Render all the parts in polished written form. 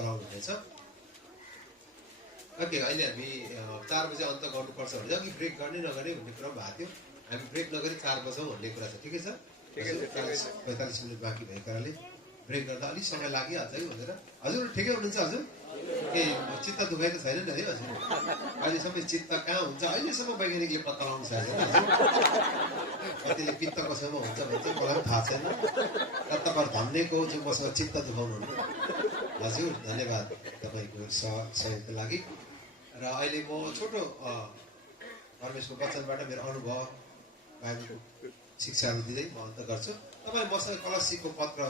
चलाउनु हुनेछ। ओके, अहिले हामी 4 बजे अन्त गर्नुपर्छ भने अघि ब्रेक गर्ने नगर्ने भन्ने कुरा भएको थियो। हामी ब्रेक नगरी 4 बजौँ भन्ने कुरा छ। ठिकै छ? 45 मिनट बाँकी भएको कारणले ब्रेक गर्दा अलिक समय लागिहाल्छ है भनेर। हजुर ठिकै हुनुहुन्छ? हजुर केही चित्त दुखाएको छैन नि है हजुर? अहिलेसम्म चित्त कहाँ हुन्छ अहिलेसम्म वैज्ञानिकले पत्ता लगाउनु सकेको छैन। कतिले पित्त कसैमा हुन्छ भन्छ मलाई पनि थाहा छैन। तर तपाईँ धन्यको चाहिँ मसँग चित्त दुखाउनु हुनु। हजुर धन्यवाद तपाईँको सहयोगको लागि। र अहिले म छोटो परमेश्वरको वचनबाट मेरो अनुभव बाइबलको शिक्षाहरू दिँदै म अन्त गर्छु। तपाईँ मसँग कलसीको पत्र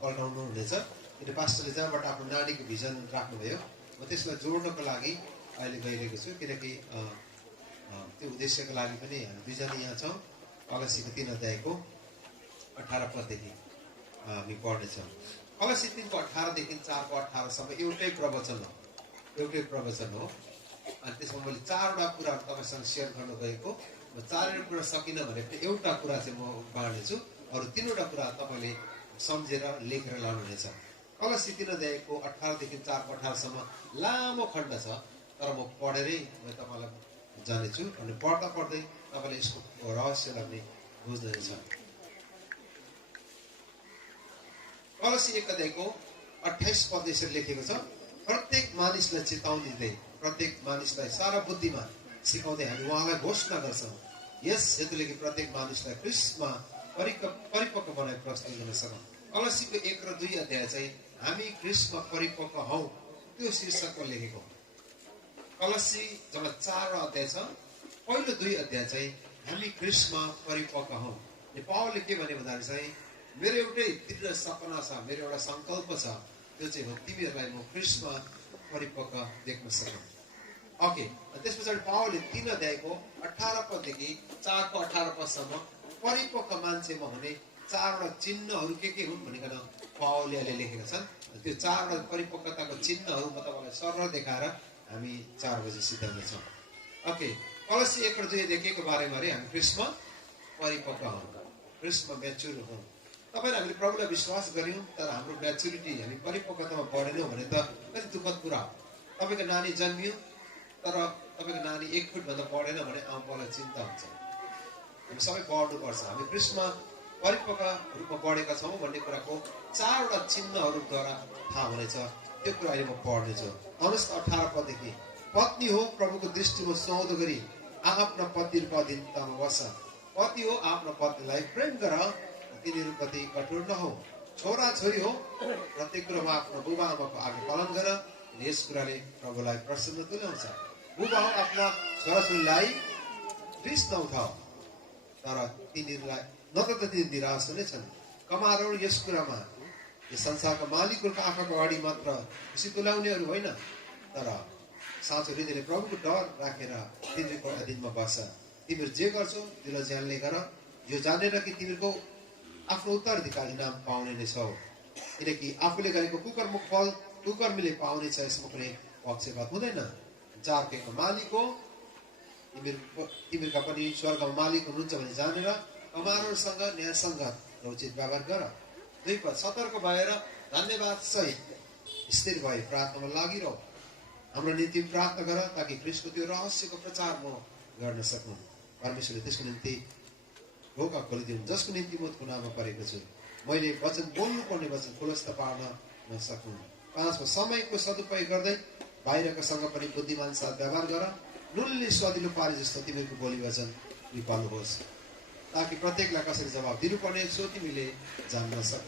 पल्टाउनु हुनेछ। किन पास्टरले जहाँबाट आफ्नो नानीको भिजन राख्नुभयो म त्यसलाई जोड्नको लागि अहिले गइरहेको छु। किनकि त्यो उद्देश्यको लागि पनि हामी दुईजना यहाँ छौँ। कलसीको 3 अध्यायको 18 पददेखि हामी पढ्नेछौँ। कलसी 3 को 18 देखि 4 को 18सम्म एउटै प्रवचन हो। अनि त्यसमा मैले 4वटा कुराहरू तपाईँसँग सेयर गर्न गएको। म 4वटा कुरा सकिनँ भने पनि एउटा कुरा चाहिँ म बाँड्नेछु। अरू 3वटा कुरा तपाईँले सम्झेर लेखेर लानुहुनेछ। कलसी 3 अध्यायको 18 देखि 4 को 18सम्म लामो खण्ड छ, तर म पढेरै म तपाईँलाई जानेछु। अनि पढ्दा पढ्दै तपाईँले यसको रहस्यलाई पनि बुझ्नुहुनेछ। कलसी 1 अध्यायको 28 पद यसरी लेखेको छ, प्रत्येक मानिसलाई चेतावनी दिँदै प्रत्येक मानिसलाई सारा बुद्धिमा सिकाउँदै हामी उहाँलाई घोषणा गर्छौँ, यस हेतुले कि प्रत्येक मानिसलाई ख्रीष्टमा परिपक्व बनाइ प्रस्तुत गर्न सकौँ। कलसीको 1 र 2 अध्याय चाहिँ हामी ख्रीष्टमा परिपक्व हौँ त्यो शीर्षकमा लेखेको। कलसी जब 4 अध्याय छ, पहिलो 2 अध्याय चाहिँ हामी ख्रीष्टमा परिपक्व हौँ। पावलले के भने भन्दाखेरि चाहिँ मेरो एउटै दृढ सपना छ, मेरो एउटा सङ्कल्प छ, त्यो चाहिँ हो तिमीहरूलाई म ख्रीष्टमा परिपक्व देख्न सकौँ। ओके, त्यस पछाडि पावलले 3 अध्यायको 18 पददेखि 4 को 18 पदसम्म परिपक्व मान्छेमा हुने 4वटा चिन्हहरू के हुन् भनिकन पावलले अहिले लेखेका छन्। त्यो 4वटा परिपक्वताको चिन्हहरू म तपाईँलाई सरल देखाएर हामी 4 बजे सिद्धाउनेछौँ। ओके, कलसी 1 र 2 अध्यायको बारेमा हामी ख्रीष्टमा परिपक्व हौँ, ख्रीष्टमा म्याच्युर हौँ। तपाईँले हामीले प्रभुलाई विश्वास गऱ्यौँ, तर हाम्रो म्याच्युरिटी हामी परिपक्वतामा बढेनौँ भने त कति दुःखद कुरा हो। तपाईँको नानी जन्मियो, तर तपाईँको नानी 1 फुटभन्दा बढेन भने आमाबाउलाई चिन्ता हुन्छ। हामी सबै बढ्नुपर्छ। हामी ख्रीष्टमा परिपक्व रूपमा बढेका छौँ भन्ने कुराको 4वटा चिन्हहरूद्वारा थाहा हुनेछ। त्यो कुरा अहिले म पढ्नेछु। आउनुहोस् 18 पददेखि, पत्नी हो प्रभुको दृष्टिमा सुहाउँदो गरी आफ्ना पतिहरूको अधीनतामा बस्छ। पति हो आफ्ना पत्नीलाई प्रेम गर, तिनीहरू प्रति कठोर नहौ। छोरा छोरी हो प्रत्येक कुरामा आफ्नो बुबा आमाको आगे पालन गर, यस कुराले प्रभुलाई प्रसन्न तुल्याउँछ। बुबा हो आफ्ना छोराछोरीलाई रिस नउठाओ, तर तिनीहरूलाई न त तिनीहरू निराश हुनेछन्। कमारौँ यस कुरामा, यस संसारका मालिकहरूको आँखाको अगाडि मात्र खुसी तुल्याउनेहरू होइन, तर साँचो हृदयले प्रभुको डर राखेर तिनीहरूको अधीनमा बस्छ। तिमीहरू जे गर्छौ दिल ज्यानले गर, यो जानेर कि तिमीहरूको आफ्नो उत्तराधिकारी नाम पाउने नै छौ। किनकि आफूले गरेको कुकर्मको फल कुकर्मीले पाउने छ, यसमा कुनै पक्षपात हुँदैन। जारको मालिक हो, तिमीहरूका पनि स्वर्गमा मालिक हुनुहुन्छ भने जानेर कमारहरूसँग न्यायसँग उचित व्यवहार गर। 2 पद, सतर्क भएर धन्यवाद सहित स्थिर भए प्रार्थनामा लागिरह। हाम्रो निम्ति प्रार्थना गर, ताकि ख्रीष्टको त्यो रहस्यको प्रचार म गर्न सकौँ। परमेश्वरले त्यसको निम्ति ढोका खोलिदिउन्, जसको निम्ति म खुनामा परेको छु। मैले वचन बोल्नुपर्ने वचन खुलस्त पार्न नसकौँ। 5 समयको सदुपयोग गर्दै बाहिरकासँग पनि बुद्धिमान साथ व्यवहार गर। नुनले स्वादिलो पारे जस्तो तिमीहरूको बोली वचन निकाल्नुहोस्, ताकि प्रत्येकलाई कसरी जवाब दिनुपर्ने सो तिमीले जान्न सक।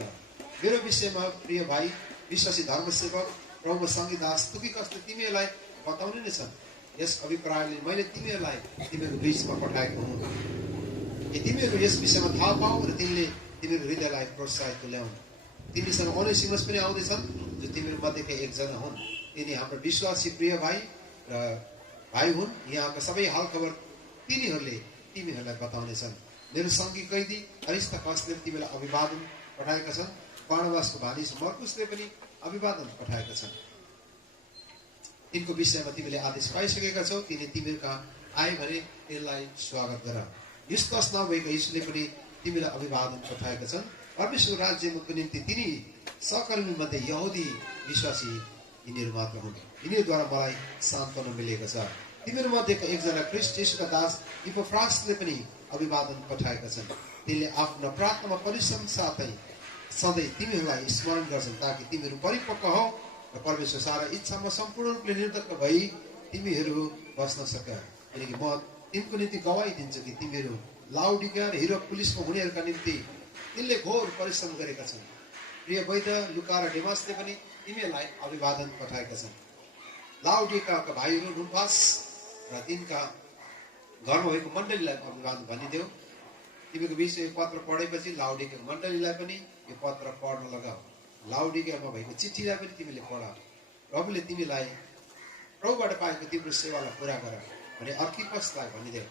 मेरो विषयमा प्रिय भाइ विश्वासी धर्मसेवक प्रभु सङ्गीदास तुकिकस्ते तिमीहरूलाई बताउने नै छन्। यस अभिप्रायले मैले तिमीहरूलाई तिमीहरूको बिचमा पठाएको हुँ कि तिमीहरू यस विषयमा थाहा पाऊ र तिमीले तिमीहरूको हृदयलाई प्रोत्साहित तुल्याउन्। तिमीसँग ओनेसिमस पनि आउँदैछन्, जो तिमीहरू मध्येका एकजना हुन्। तिनी हाम्रो विश्वासी प्रिय भाइ र भाइ हुन्। यहाँका सबै हालखबर तिनीहरूले तिमीहरूलाई बताउनेछन्। मेरो सङ्गी कैदी अरिस्तार्खसले तिमीलाई अभिवादन पठाएका छन्। बारनबासको भानिज मर्कुसले पनि अभिवादन पठाएका छन्। तिनको विषयमा तिमीले आदेश पाइसकेका छौ। तिनी तिमीहरूका आए भने तिनलाई स्वागत गर। युस्तस नभएका यीशुले पनि तिमीलाई अभिवादन पठाएका छन्। परमेश्वर राज्यको निम्ति तिनी सहकर्मी मध्ये यहुदी विश्वासी यिनीहरू मात्र हुन्। यिनीहरूद्वारा मलाई सान्त्वना मिलेको छ। तिमीहरूमध्येको एकजना ख्रीष्ट येशूका दास इपफ्रासले पनि अभिवादन पठाएका छन्। तिनले आफ्नो प्रार्थनामा परिश्रम साथै सधैँ तिमीहरूलाई स्मरण गर्छन् ताकि तिमीहरू परिपक्व हौ र परमेश्वर सारा इच्छामा सम्पूर्ण रूपले निर्धक्क भई तिमीहरू बस्न सक। किनकि म तिनको निम्ति गवाही दिन्छु कि तिमीहरू लाउडिकिया र हिरापोलिसमा हुनेहरूका निम्ति तिनले घोर परिश्रम गरेका छन्। प्रिय वैद लुका र डेमासले पनि तिमीहरूलाई अभिवादन पठाएका छन्। लाउडिकियाका भाइहरू नुम्फास र तिनका घरमा भएको मण्डलीलाई अभिवादन भनिदेऊ। तिमीको विषय यो पत्र पढेपछि लाउडिकियाको मण्डलीलाई पनि यो पत्र पढ्न लगाऊ। लाउडिकियामा भएको चिठीलाई पनि तिमीले पढ। प्रभुले तिमीलाई प्रभुबाट पाएको तिम्रो सेवालाई पुरा गर भने अर्किपसलाई भनिदेऊ।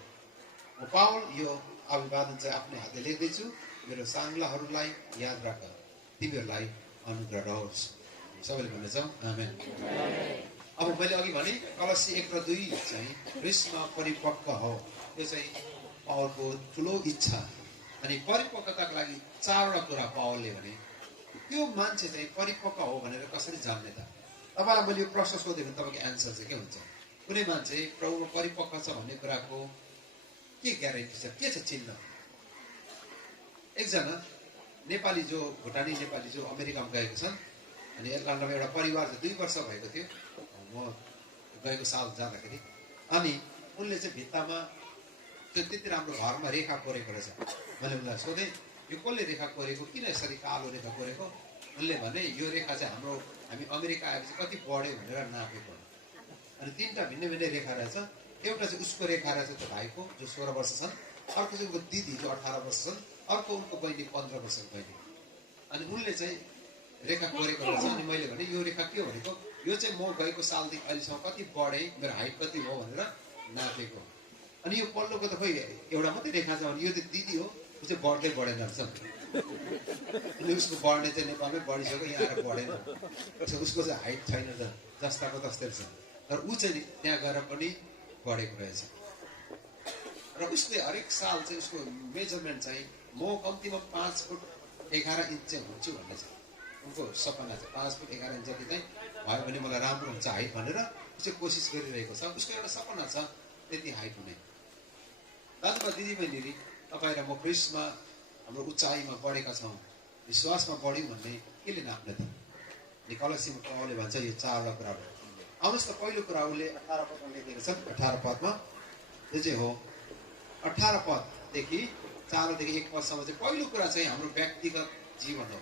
म पाउल यो अभिवादन चाहिँ आफ्नै हातले लेख्दैछु। मेरो साङ्लाहरूलाई याद राख। तिमीहरूलाई अनुग्रह रहोस्। सबैले भन्नेछौँ आमेन। अब मैले अघि भने कलसी 1 र 2 चाहिँ ख्रीष्टमा परिपक्व हो। त्यो चाहिँ पावलको ठुलो इच्छा। अनि परिपक्वताको लागि 4वटा कुरा पावलले भने त्यो मान्छे चाहिँ परिपक्व हो भनेर कसरी जान्ने त? तपाईँलाई मैले यो प्रश्न सोधेँ भने तपाईँको एन्सर चाहिँ के हुन्छ? कुनै मान्छे प्रभुमा परिपक्व छ भन्ने कुराको के ग्यारेन्टी छ? के छ चिन्ह? एकजना नेपाली जो भुटानी नेपाली जो अमेरिकामा गएको छन् अनि एटलान्टामा एउटा परिवार चाहिँ 2 वर्ष भएको थियो म गएको साल जाँदाखेरि। अनि उनले चाहिँ भित्तामा त्यो त्यति राम्रो घरमा रेखा कोरेको रहेछ। मैले उनलाई सोधेँ यो कसले रेखा कोरेको, किन यसरी कालो रेखा कोरेको? उनले भने यो रेखा चाहिँ हामी अमेरिका आएपछि कति बढ्यो भनेर नापेको। अनि 3टा भिन्न भिन्न रेखा रहेछ। एउटा चाहिँ उसको रेखा रहेछ त्यो भाइको जो 16 वर्ष छन्, अर्को चाहिँ उनको दिदी जो 18 वर्ष छन्, अर्को उनको बहिनी 15 वर्षको बहिनी। अनि उनले चाहिँ रेखा कोरेको रहेछ। अनि मैले भने यो रेखा के भनेको? यो चाहिँ म गएको सालदेखि अहिलेसम्म कति बढेँ, मेरो हाइट कति हो भनेर नापेको। अनि यो पल्लोको त खोइ एउटा मात्रै रेखा छ भने यो त दिदी हो, ऊ चाहिँ बढ्दै बढेन रहेछ। अनि उसको बढ्ने चाहिँ नेपालमै बढिसक्यो, यहाँ आएर बढेन। उसको चाहिँ हाइट छैन त, जस्ताको तस्तै छ। तर ऊ चाहिँ त्यहाँ गएर पनि बढेको रहेछ। र उसले हरेक साल चाहिँ उसको मेजरमेन्ट चाहिँ म कम्तीमा 5 फुट 11 इन्च चाहिँ हुन्छु भन्ने छ। उनको सपना चाहिँ 5 फुट 11 इन्च जति चाहिँ भयो भने मलाई राम्रो हुन्छ हाइट भनेर ऊ चाहिँ कोसिस गरिरहेको छ। उसको एउटा सपना छ त्यति हाइट हुने। दाजुभाइ दिदीबहिनी, तपाईँ र म ख्रीष्टमा हाम्रो उचाइमा बढेका छौँ, विश्वासमा बढ्यौँ भन्ने केले नाप्ने त? कलसीमा पावलले भन्छ यो 4वटा कुरा हो। आउनुहोस् त पहिलो कुरा उसले 18 पदमा लेखेको छ। 18 पदमा त्यो चाहिँ हो 18 पददेखि 4देखि 1 पदसम्म चाहिँ पहिलो कुरा चाहिँ हाम्रो व्यक्तिगत जीवन हो।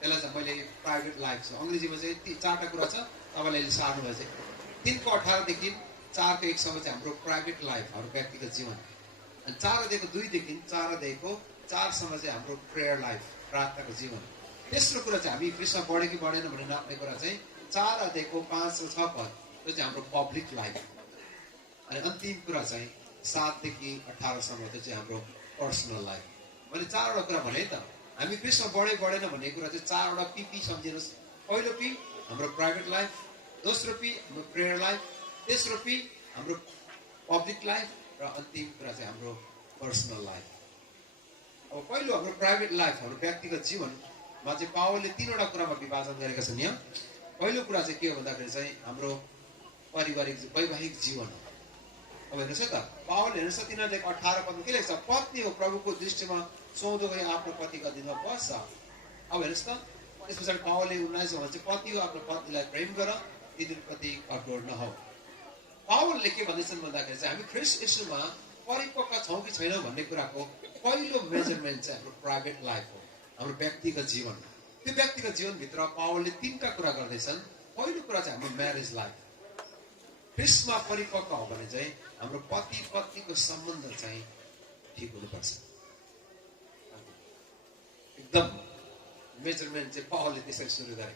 त्यसलाई चाहिँ मैले प्राइभेट लाइफ छ, अङ्ग्रेजीमा चाहिँ 4टा कुरा छ। तपाईँले अहिले सार्नुभयो चाहिँ 3को 18देखि 4को 1सम्म चाहिँ हाम्रो प्राइभेट लाइफ, हाम्रो व्यक्तिगत जीवन। अनि 4 2देखि 4 4सम्म चाहिँ हाम्रो प्रेयर लाइफ, प्रार्थनाको जीवन। तेस्रो कुरा चाहिँ हामी ख्रीष्टमा बढ्यो कि बढेन भन्ने नाप्ने कुरा चाहिँ 4 5 र 6 पद, त्यो चाहिँ हाम्रो पब्लिक लाइफ। अनि अन्तिम कुरा चाहिँ 7देखि 18सम्म त्यो चाहिँ हाम्रो पर्सनल लाइफ। मैले 4वटा कुरा भने त हामी ख्रीष्टमा बढ्यो बढेन भन्ने कुरा चाहिँ 4वटा पी सम्झिनुहोस्। पहिलो पी हाम्रो प्राइभेट लाइफ, दोस्रो पी हाम्रो प्रेयर लाइफ, तेस्रो पी हाम्रो पब्लिक लाइफ र अन्तिम कुरा चाहिँ हाम्रो पर्सनल लाइफ। अब पहिलो हाम्रो प्राइभेट लाइफ, हाम्रो व्यक्तिगत जीवनमा चाहिँ पावलले 3वटा कुरामा विभाजन गरेका छन् यहाँ। पहिलो कुरा चाहिँ के हो भन्दाखेरि चाहिँ हाम्रो पारिवारिक वैवाहिक जीवन हो। अब हेर्नुहोस् है त, पावलले हेर्नुहोस् 3:18 पदमा के लेख्छ? पत्नी हो प्रभुको दृष्टिमा सुहाउँदो गरी आफ्नो पतिको अधीनमा बस्छ। अब हेर्नुहोस् त, त्यस पछाडि पावलले 19 भन्छ पति हो आफ्नो पत्नीलाई प्रेम गर, तिनीप्रति कठोर नहौ। पावलले के भन्दैछन् भन्दाखेरि चाहिँ हामी ख्रीष्ट येशूमा परिपक्व छौँ कि छैनौँ भन्ने कुराको पहिलो मेजरमेन्ट चाहिँ हाम्रो प्राइभेट लाइफ हो, हाम्रो व्यक्तिगत जीवन। त्यो व्यक्तिगत जीवनभित्र पावलले 3टा कुरा गर्दैछन्। पहिलो कुरा चाहिँ हाम्रो म्यारेज लाइफ। ख्रीष्टमा परिपक्व हो भने चाहिँ हाम्रो पति पत्नीको सम्बन्ध चाहिँ ठिक हुनुपर्छ। एकदम मेजरमेन्ट चाहिँ पावलले त्यसरी सुरु गरे।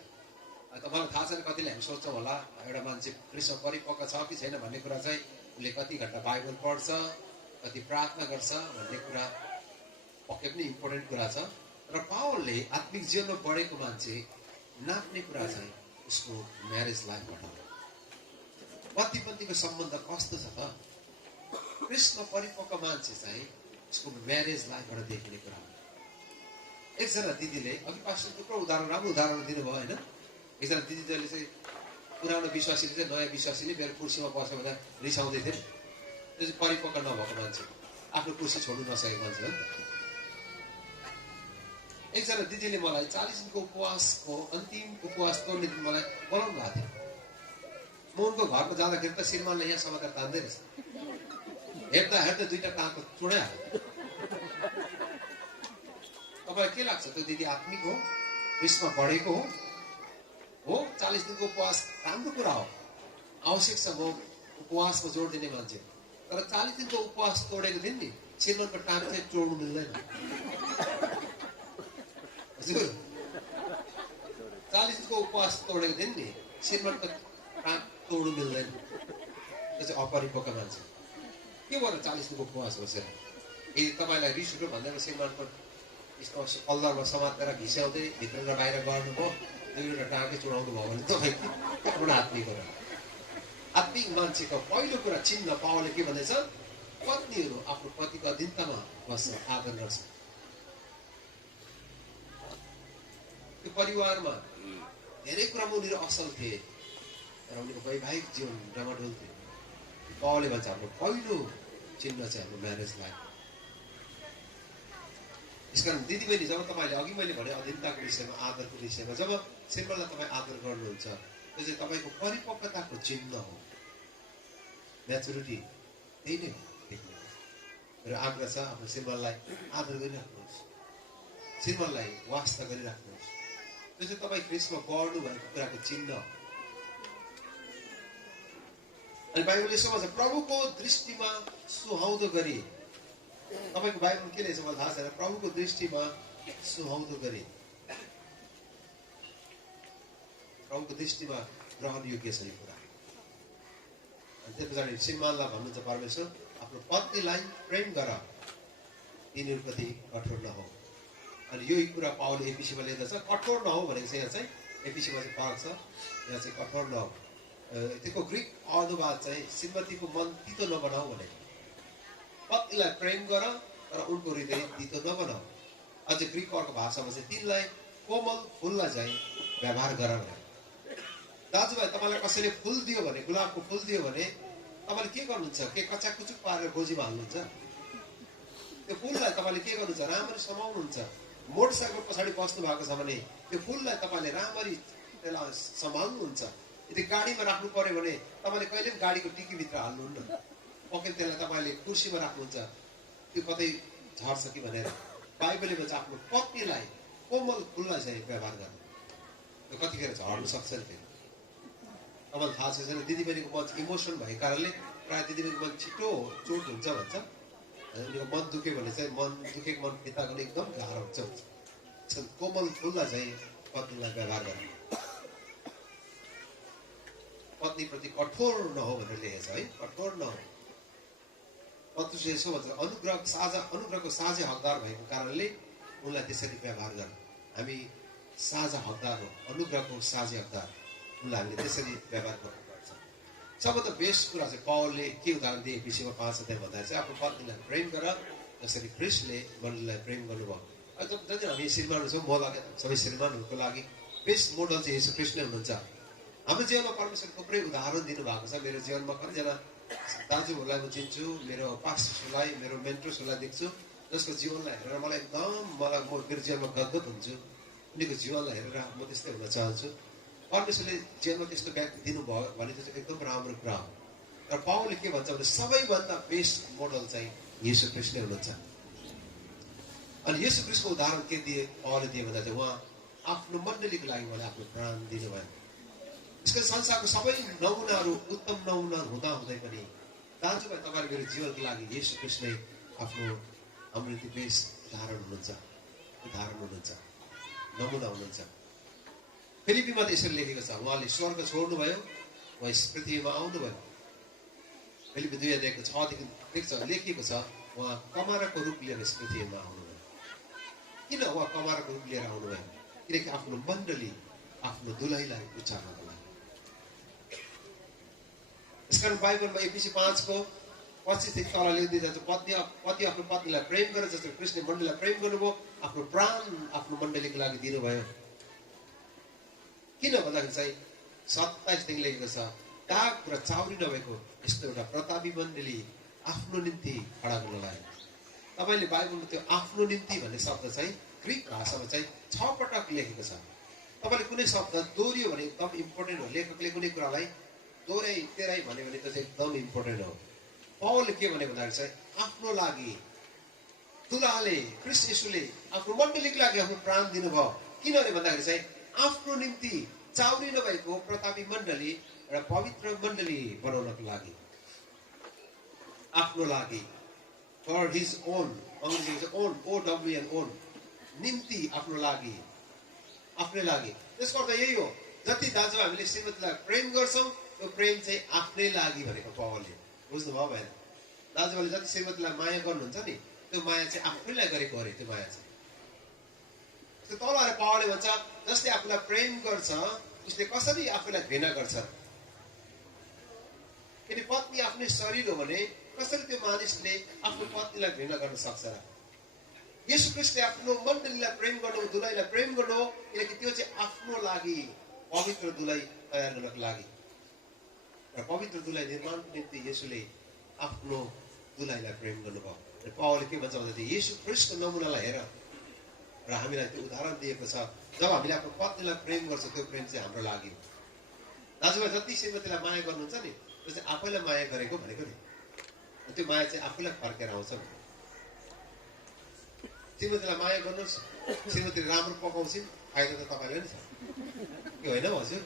तपाईँलाई थाहा छैन, कतिले हामी सोच्छौँ होला एउटा मान्छे ख्रीष्टमा परिपक्व छ कि छैन भन्ने कुरा चाहिँ उसले कति घन्टा बाइबल पढ्छ, कति प्रार्थना गर्छ भन्ने कुरा पक्कै पनि इम्पोर्टेन्ट कुरा छ। र पावलले आत्मिक जीवनमा बढेको मान्छे नाप्ने कुरा चाहिँ उसको म्यारेज लाइफबाट हो। पति पत्नीको सम्बन्ध कस्तो छ त? ख्रीष्टमा परिपक्व मान्छे चाहिँ उसको म्यारेज लाइफबाट देखिने कुरा हो। एकजना दिदीले अघि पास्टर थुप्रो उदाहरण, राम्रो उदाहरण दिनुभयो होइन। एकजना दिदीले चाहिँ पुरानो विश्वासीले चाहिँ नयाँ विश्वासीले मेरो कुर्सीमा बस्छ भन्दा रिसाउँदै थिए। त्यो चाहिँ परिपक्व नभएको मान्छे, आफ्नो कुर्सी छोड्नु नसकेको मान्छे हो नि त। एकजना दिदीले मलाई 40 दिनको उपवासको अन्तिम उपवास तोड्ने दिन मलाई बोलाउनु भएको थियो। म उनको घरमा जाँदाखेरि त श्रीमानले यहाँ समाचार तान्दै रहेछ। हेर्दा हेर्दा 2टा टाँको चुडाइहाल्यो। तपाईँलाई के लाग्छ त्यो दिदी आत्मिक हो, क्रिस्टमा बढेको हो? 40 दिनको उपवास राम्रो कुरा हो, आवश्यक छ। म उपवासमा जोड दिने मान्छे, तर 40 दिनको उपवास तोडेको दिन नि श्रीमानको टाँको चाहिँ चोड्नु मिल्दैन। हजुर 40 दिनको उपवास तोडेको दिन नि श्रीमानको टाँको तोड्नु मिल्दैन। त्यो चाहिँ अपरिपक्व मान्छे। के गर्नु 40 दिनको उपवास बसेर? यदि तपाईँलाई रिस उठ्यो भन्दैमा श्रीमानको कल्लरमा समातेर घिस्याउँदै भित्र र बाहिर गर्नुभयो, 2वटा टाँकै चुडाउनु भयो भने तपाईँ कहाँबाट आत्मिक हो र? आत्मिक मान्छेको पहिलो कुरा चिन्ह पावलले के भन्दैछ? पत्नीहरू आफ्नो पतिको अधीनतामा बस्छ, आदर गर्छ। त्यो परिवारमा धेरै कुरामा उनीहरू असल थिए, तर उनीहरूको वैवाहिक जीवन डमाडोल थियो। पावलले भन्छ हाम्रो पहिलो चिन्ह चाहिँ हाम्रो म्यारेज लाइफ। यसकारण दिदीबहिनी, जब तपाईँले अघि मैले भने अधीनताको विषयमा, आदरको विषयमा जब श्रीमानलाई तपाईँ आदर गर्नुहुन्छ, त्यो चाहिँ तपाईँको परिपक्वताको चिन्ह हो। म्याचुरिटी त्यही नै हो। मेरो आग्रह छ, आफ्नो श्रीमानलाई आदर गरिराख्नुहोस्, श्रीमानलाई वास्ता गरिराख्नुहोस्। त्यो चाहिँ तपाईँ क्रिस्टमा बढ्नु भएको कुराको चिन्ह हो। अनि बाइबलले यसो भन्छ, प्रभुको दृष्टिमा सुहाउँदो गरी। तपाईँको बाइबल के रहेछ मलाई थाहा छैन। प्रभुको दृष्टिमा सुहाउँदो गरी, प्रभुको दृष्टिमा ग्रहण योग्य छ यो कुरा। अनि त्यस पछाडि श्रीमानलाई भन्नुहुन्छ परमेश्वर, आफ्नो पत्नीलाई प्रेम गर, तिनीहरूप्रति कठोर नहो। अनि यो कुरा पावलले एफिसीमा लेख्दछ, कठोर नहो भनेको चाहिँ यहाँ चाहिँ एफिसीमा चाहिँ फरक छ। यहाँ चाहिँ कठोर नहो, त्यसको ग्रिक अनुवाद चाहिँ श्रीमतीको मन तितो नबनाऊ भनेको। पत्नीलाई प्रेम गर तर उनको हृदय तितो नबनाऊ। अझै ग्रिक अर्को भाषामा चाहिँ तिनलाई कोमल फुललाई चाहिँ व्यवहार गर भने। दाजुभाइ, तपाईँलाई कसैले फुल दियो भने, गुलाबको फुल दियो भने तपाईँले के गर्नुहुन्छ? के कचाकुचुक पारेर गोजीमा हाल्नुहुन्छ? त्यो फुललाई तपाईँले के गर्नुहुन्छ? राम्ररी समाउनुहुन्छ। मोटरसाइकल पछाडि बस्नु भएको छ भने त्यो फुललाई तपाईँले राम्ररी त्यसलाई सम्हाल्नुहुन्छ। यदि गाडीमा राख्नु पर्यो भने तपाईँले कहिले पनि गाडीको टिकीभित्र हाल्नुहुन्न, पक्कै त्यसलाई तपाईँले कुर्सीमा राख्नुहुन्छ, त्यो कतै झर्छ कि भनेर। बाइबलले भन्छ आफ्नो पत्नीलाई कोमल फुललाई चाहिँ व्यवहार गर्नु। त्यो कतिखेर झर्नु सक्छ नि फेरि। तपाईँलाई थाहा छैन, दिदीबहिनीको मन इमोसन भएको कारणले प्रायः दिदीबहिनीको मन छिटो चोट हुन्छ भन्छ। उनीको मन दुख्यो भने चाहिँ मन दुखेको मन फिर्ता गर्नु एकदम गाह्रो हुन्छ। कोमल फुललाई चाहिँ पत्नीलाई व्यवहार गर्नु। पत्नीप्रति कठोर नहो भनेर लेखेको छ है, कठोर नहो। पत्नीले यसो भन्छ, अनुग्रहको साझा हकदार भएको कारणले उनलाई त्यसरी व्यवहार गर। हामी साझा हकदार हो, अनुग्रहको साझा हकदार, उनलाई हामीले त्यसरी व्यवहार गर्नुपर्छ। सबभन्दा बेस्ट कुरा चाहिँ पावलले के उदाहरण दिए एफिसीमा 5 अध्याय भन्दा चाहिँ आफ्नो पत्नीलाई प्रेम गर जसरी क्रिस्टले मण्डलीलाई प्रेम गर्नुभयो। जति हामी श्रीमानहरू छौँ, म लगायत सबै श्रीमानहरूको लागि बेस्ट मोडल चाहिँ येशू क्रिस्ट नै हुनुहुन्छ। हाम्रो जीवनमा परमेश्वर थुप्रै उदाहरण दिनुभएको छ। मेरो जीवनमा कतिजना दाजुहरूलाई म चिन्छु, मेरो पास्टर्सहरूलाई, मेरो मेन्टर्सहरूलाई देख्छु, जसको जीवनलाई हेरेर मलाई मेरो जीवनमा गदगद हुन्छु। उनीको जीवनलाई हेरेर म त्यस्तै हुन चाहन्छु। परमेश्वरले जीवनमा त्यस्तो व्यक्ति दिनुभयो भने त्यो चाहिँ एकदम राम्रो कुरा हो। र पावलले के भन्छ भने सबैभन्दा बेस्ट मोडल चाहिँ येशू क्रिस्ट नै हुनुहुन्छ। अनि येशू क्रिस्टको उदाहरण के दिए पावलले दिए भन्दा चाहिँ उहाँ आफ्नो मण्डलीको लागि उहाँले आफ्नो प्राण दिनुभयो। यसको संसारको सबै नमुनाहरू उत्तम नमुनाहरू हुँदै पनि दाजुभाइ तपाईँहरू मेरो जीवनको लागि येशू क्रिस्ट नै आफ्नो हाम्रो निम्ति बेस्ट उदाहरण हुनुहुन्छ, नमुना हुनुहुन्छ। फिलिपीमा त यसरी लेखेको छ, उहाँले स्वर्ग छोड्नुभयो, उहाँ यस पृथ्वीमा आउनुभयो। फिलिपी 2 अध्यायको 6 देखि लेखिएको छ, उहाँ कमाराको रूप लिएर यस पृथ्वीमा आउनुभयो। किन उहाँ कमाराको रूप लिएर आउनुभयो? किनकि आफ्नो मण्डली, आफ्नो दुलहीलाई उचार्नको लागि। यसकारण बाइबलमा एफिसी 5 को 25 देखि तल लेख्दै जान्छ, पति आफ्नो पत्नीलाई प्रेम गरेर जस्तो कृष्णले मण्डलीलाई प्रेम गर्नुभयो, आफ्नो प्राण आफ्नो मण्डलीको लागि दिनुभयो। किन भन्दाखेरि चाहिँ 27 देखि लेखेको छ, काग र चाउरी नभएको यस्तो एउटा प्रतापी मण्डली आफ्नो निम्ति खडा गर्न लाग्यो। तपाईले बाइबलमा त्यो आफ्नो निम्ति भन्ने शब्द चाहिँ ग्रीक भाषामा चाहिँ 6 पटक लेखेको छ। तपाईले कुनै शब्द दोहोरियो भने एकदम इम्पोर्टेन्ट हो। लेखकले कुनै कुरालाई दोहोऱ्याइ तेह्राइ भन्यो भने त्यो चाहिँ एकदम इम्पोर्टेन्ट हो। पौलले के भने भन्दाखेरि चाहिँ आफ्नो लागि तुलाले ख्रीष्ट येशूले आफ्नो मण्डलीको लागि आफ्नो प्राण दिनुभयो। किनभने भन्दाखेरि चाहिँ आफ्नो निम्ति चाउरी नभएको प्रतापी मण्डली र पवित्र मण्डली बनाउनको लागि, आफ्नो लागि, फर हिज ओन, अंग्रेजीमा चाहिँ ओन, OWN, ओन, निम्ति, आफ्नो लागि, आफ्नै लागि। त्यसको अर्थ यही हो, जति दाजु हामीले श्रीमतीलाई प्रेम गर्छौं त्यो प्रेम चाहिँ आफ्नै लागि भनेको पौलले। बुझ्नुभयो भएन? दाजुभाइले जति श्रीमतीलाई माया गर्नुहुन्छ नि त्यो माया चाहिँ आफैलाई गरेको अरे। त्यो माया चाहिँ त्यो तल आएर पौलले भन्छ जसले आफूलाई प्रेम गर्छ उसले कसरी आफूलाई घृणा गर्छ। किन पत्नी आफ्नै शरीर हो भने कसरी त्यो मानिसले आफ्नो पत्नीलाई घृणा गर्न सक्छ र? येशू ख्रीष्टले आफ्नो मण्डलीलाई प्रेम गर्नु, दुलाईलाई प्रेम गर्नु, किनकि त्यो चाहिँ आफ्नो लागि पवित्र दुलाई तयार गर्नको लागि। र पवित्र दुलाई निर्माणको निम्ति येशूले आफ्नो दुलाईलाई प्रेम गर्नुभयो। र पौलले के भन्छ भन्दाखेरि येशू ख्रीष्टको नमुनालाई हेर र हामीलाई त्यो उदाहरण दिएको छ। जब हामीले आफ्नो पत्नीलाई प्रेम गर्छ त्यो प्रेम चाहिँ हाम्रो लागि हो। दाजुभाइ जति श्रीमतीलाई माया गर्नुहुन्छ नि त्यो चाहिँ आफैलाई माया गरेको भनेको नि। त्यो माया चाहिँ आफैलाई फर्केर आउँछ। श्रीमतीलाई माया गर्नुहोस्, श्रीमतीले राम्रो पकाउँछिन्, फाइदा त तपाईँलाई नि छ कि होइन हजुर?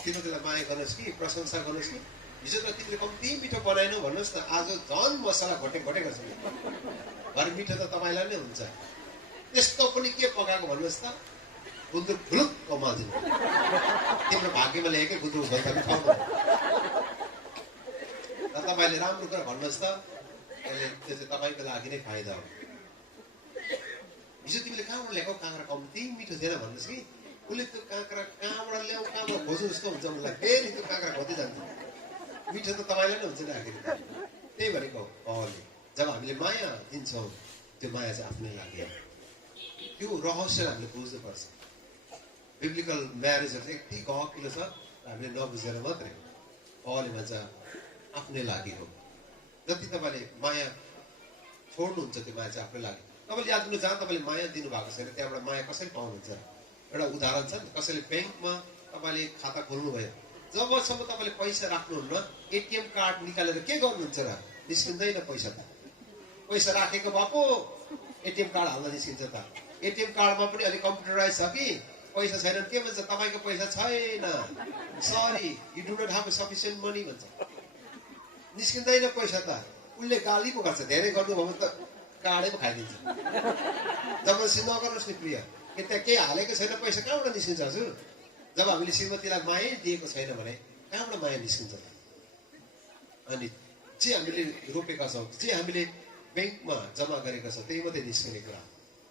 श्रीमतीलाई माया गर्नुहोस् कि प्रशंसा गर्नुहोस् कि हिजो त तिमीले कम्ती मिठो बनाएनौ भन्नुहोस् न, आज झन् मसला घटे गर्छ। घर मिठो त तपाईँलाई नै हुन्छ। त्यस्तो पनि के पकाएको भन्नुहोस् त, गुन्द्रुक फुलुक्क माजिनु। तिम्रो भाग्यमा ल्याएकै गुन्द्रुक झन् त खाउँ। र तपाईँले राम्रो कुरा भन्नुहोस् त, त्यो चाहिँ तपाईँको लागि नै फाइदा हो। हिजो तिमीले कहाँबाट ल्याएको काँक्रा कम्ती मिठो थिएन भन्नुहोस् कि उसले त्यो काँक्रा कहाँबाट ल्याऊ कहाँबाट खोज्नु जस्तो हुन्छ मलाई। फेरि त्यो काँक्रा खोज्दै जान्छ। मिठो त तपाईँलाई नै हुन्छ नि आखिर। त्यही भनेको पौलले जब हामीले माया दिन्छौँ त्यो माया चाहिँ आफ्नै लागि हो। त्यो रहस्य हामीले बुझ्नुपर्छ। बिब्लिकल म्यारेजहरू चाहिँ यति गहकिलो छ हामीले नबुझेर मात्रै। पौलले भन्छ आफ्नै लागि हो। जति तपाईँले माया छोड्नुहुन्छ त्यो माया चाहिँ आफ्नै लागि। तपाईँले याद गर्नु जहाँ तपाईँले माया दिनुभएको छैन त्यहाँबाट माया कसरी पाउनुहुन्छ? एउटा उदाहरण छ नि, कसैले ब्याङ्कमा तपाईँले खाता खोल्नुभयो, जबसम्म तपाईँले पैसा राख्नुहुन्न एटिएम कार्ड निकालेर के गर्नुहुन्छ र? निस्किँदैन पैसा त। पैसा राखेको भए पो एटिएम कार्ड हाल्दा निस्किन्छ त। एटिएम कार्डमा पनि अलिक कम्प्युटराइज छ कि पैसा छैन के भन्छ? तपाईँको पैसा छैन, sorry you do not have sufficient money भन्छ। निस्किँदैन पैसा त। उसले गाली पो गर्छ, धेरै गर्नुभयो भने त काडै पो खाइदिन्छ। जबरजस्ती नगर्नुहोस् नि प्रिय, कि त्यहाँ केही हालेको छैन पैसा कहाँबाट निस्किन्छ हजुर? जब हामीले श्रीमतीलाई माया दिएको छैन भने कहाँबाट माया निस्किन्छ त? अनि जे हामीले रोपेका छौँ, जे हामीले ब्याङ्कमा जम्मा गरेका छौँ त्यही मात्रै निस्किने कुरा।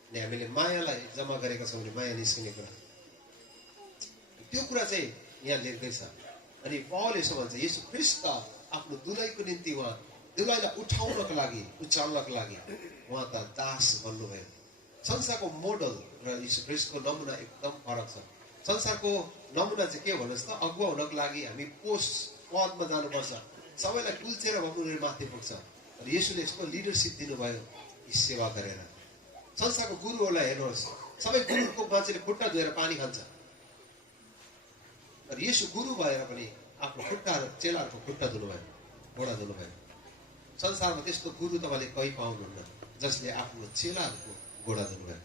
अनि हामीले मायालाई जम्मा गरेका छौँ भने माया निस्किने कुरा। त्यो कुरा चाहिँ यहाँ लेख्दैछ। अनि पौलले यसो भन्छ येशू ख्रीष्ट आफ्नो दुलाईको निम्ति उहाँ दुलाईलाई उठाउनको लागि, उचाल्नको लागि उहाँ त दास बन्नुभयो। संसारको मोडल र येशू ख्रीष्टको नमुना एकदम फरक छ। संसारको नमुना चाहिँ के भन्नुहोस् त, अगुवा हुनको लागि हामी पोस्ट पदमा जानुपर्छ, सबैलाई कुल्चेर भए माथि पुग्छ। र येशूले यस्तो लिडरसिप दिनुभयो यी सेवा गरेर। संसारको गुरुहरूलाई हेर्नुहोस्, सबै गुरुको मान्छेले खुट्टा धोएर पानी खान्छ। र येशू गुरु भएर पनि आफ्नो खुट्टाहरू चेलाहरूको खुट्टा धुनुभयो, घोडा धुनुभयो। संसारमा त्यस्तो गुरु तपाईँले कहीँ पाउनुहुन्न जसले आफ्नो चेलाहरूको घोडा धुनुभयो।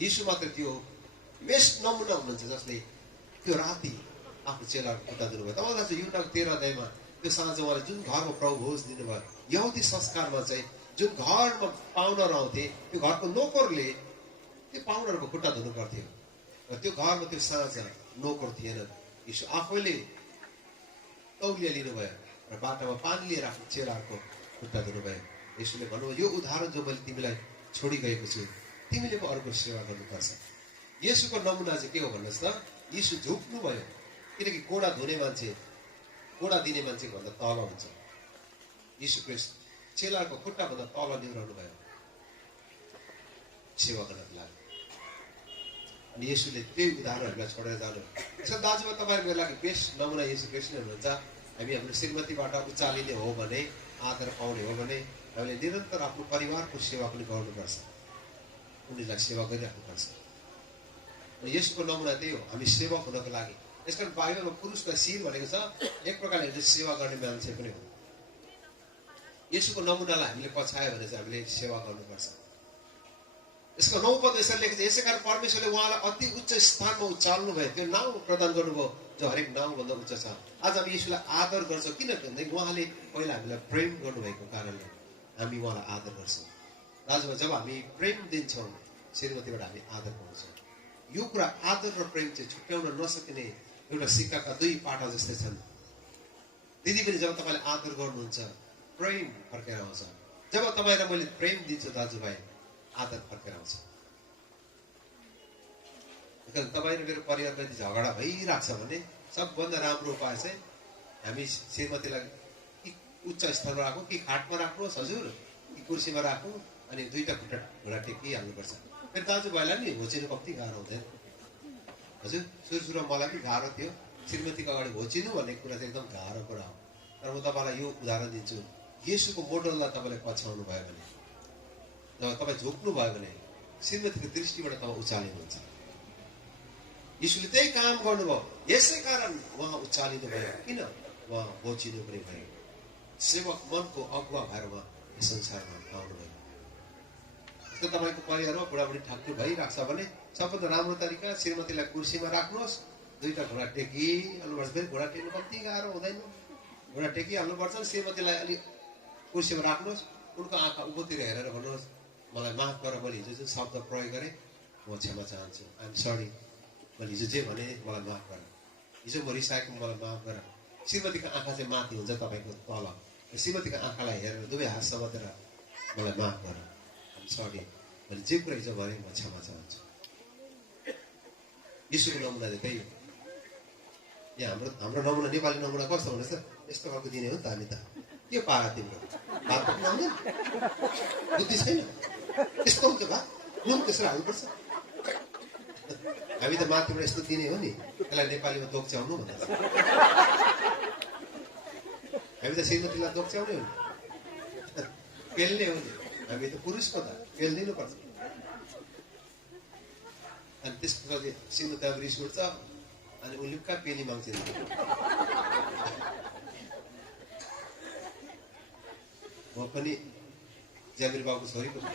येशू मात्र त्यो बेस्ट नमुना हुनुहुन्छ जसले त्यो राति आफ्नो चेलाहरूको खुट्टा धुनुभयो। तपाईँलाई थाहा छ युहन्ना 13 अध्यायमा त्यो साँझ उहाँले जुन घरमा प्रभु भोज दिनुभयो, यहुदी संस्कारमा चाहिँ जुन घरमा पाहुनाहरू आउँथे त्यो घरको नोकरले त्यो पाहुनाहरूको खुट्टा धुनु पर्थ्यो। र त्यो घरमा त्यो साँझ नोकर थिएन। यीशु आफैले तौलिया लिनुभयो र बाटामा पानी लिएर आफ्नो चेलाहरूको खुट्टा धुनुभयो। यीशुले भन्नुभयो यो उदाहरण जो मैले तिमीलाई छोडी गएको छु तिमीले पो अर्को सेवा गर्नुपर्छ। येशूको नमुना चाहिँ के हो भन्नुहोस् त, यीशु झुक्नु भयो किनकि घोडा धुने मान्छे घोडा दिने मान्छे भन्दा तल हुन्छ। यीशु ख्रीष्ट चेलाको खुट्टा भन्दा तल निहुराउनु भयो सेवा गर्नको लागि। अनि येशूले त्यही उदाहरणहरूलाई छोडेर जानु। यसो दाजुमा तपाईँहरू मेरो लागि बेस्ट नमुना येशू कृष्ण हुनुहुन्छ। हामी हाम्रो श्रीमतीबाट उचालिने हो भने, आदर पाउने हो भने हामीले निरन्तर आफ्नो परिवारको सेवा पनि गर्नुपर्छ, उनीहरूलाई सेवा गरिराख्नुपर्छ। यसको नमुना त्यही हो, हामी सेवक हुनको लागि। यसकारण बाइबलमा पुरुषलाई शिर भनेको छ, एक प्रकारले सेवा गर्ने मान्छे पनि हो। यसको नमुनालाई हामीले पछायो भने चाहिँ हामीले सेवा गर्नुपर्छ। यसको 9 पद यसरी लेखेको छ, यसै कारण परमेश्वरले उहाँलाई अति उच्च स्थानमा उचाल्नु भयो, त्यो नाउँ प्रदान गर्नुभयो जो हरेक नाउँभन्दा उच्च छ। आज हामी यसुलाई आदर गर्छौँ किन भन्दाखेरि उहाँले पहिला हामीलाई प्रेम गर्नुभएको कारणले हामी उहाँलाई आदर गर्छौँ। दाजुभाइ, जब हामी प्रेम दिन्छौँ श्रीमतीबाट हामी आदर पाउँछौँ। यो कुरा आदर र प्रेम चाहिँ छुट्याउन नसकिने एउटा सिक्काका 2 पाटा जस्तै छन्। दिदी पनि जब तपाईँले आदर गर्नुहुन्छ प्रेम फर्केर आउँछ। जब तपाईँ र मैले प्रेम दिन्छु दाजुभाइ, आदर फर्केर आउँछ। तपाईँ र मेरो परिवारमा यदि झगडा भइरहेको छ भने सबभन्दा राम्रो उपाय चाहिँ हामी श्रीमतीलाई कि उच्च स्थानमा राखौँ, कि खाटमा राख्नुहोस् हजुर, कि कुर्सीमा राखौँ, अनि 2टा खुट्टा घुँडा टेकिहाल्नुपर्छ। फेरि दाजुभाइलाई नि होचिनु कति गाह्रो हुँदैन हजुर। सुरुमा मलाई पनि गाह्रो थियो, श्रीमतीको अगाडि होचिनु भन्ने कुरा चाहिँ एकदम गाह्रो कुरा हो। तर म तपाईँलाई यो उदाहरण दिन्छु, येशूको मोडललाई तपाईँले पछ्याउनु भयो भने, जब तपाईँ झोक्नु भयो भने श्रीमतीको दृष्टिबाट तपाईँ उचालिनुहुन्छ। येशूले त्यही काम गर्नुभयो, यसै कारण उहाँ उचालिनु भयो। किन? उहाँ होचिनु पनि भयो। सेवक मनको अगुवा भएर उहाँ यस संसारमा आउनुभयो। तपाईँको परिवारमा बुढाबुढी ठाक्टु भइरहेको छ भने सबभन्दा राम्रो तरिका श्रीमतीलाई कुर्सीमा राख्नुहोस्, 2टा घुँडा टेकिहाल्नुपर्छ। फेरि घुँडा टेक्नु कति गाह्रो हुँदैन, घुँडा टेकिहाल्नुपर्छ। श्रीमतीलाई अलिक कुर्सीमा राख्नुहोस्, उनको आँखा उँभोतिर हेरेर भन्नुहोस्, मलाई माफ गर, मैले हिजो जुन शब्द प्रयोग गरेँ म क्षमा चाहन्छु, आइएम सरी, मैले हिजो जे भने मलाई माफ गर, हिजो म रिसाएको मलाई माफ गर। श्रीमतीको आँखा चाहिँ माथि हुन्छ तपाईँको तल, श्रीमतीको आँखालाई हेरेर 2 हात समातेर मलाई माफ गर, आइएम सरी, मैले जे कुरा हिजो भने म क्षमा चाहन्छु। येशूको नमुना चाहिँ त्यही हो। यहाँ हाम्रो नमुना, नेपाली नमुना कस्तो हुनेछ, यस्तो खालको दिने हो नि त हामी त। के पारा तिम्रो भात पक्नु आउँदैन, बुद्धि छैन, यस्तो हुन्छ भात, नुन त्यसरी हाल्नुपर्छ। हामी त माथिबाट यस्तो दिने हो नि, त्यसलाई नेपालीमा दोक्च्याउनु भन्छ। हामी त श्रीमतीलाई दोक्च्याउने हो नि, पेल्ने हो नि। हामी त पुरुषको त पेल्दिनु पर्छ। अनि त्यसपछि श्रीमती अब रिस उठ्छ, अनि उसले कहाँ पेली माग्छ। म पनि ज्यामिर बाबुको छोरी पनि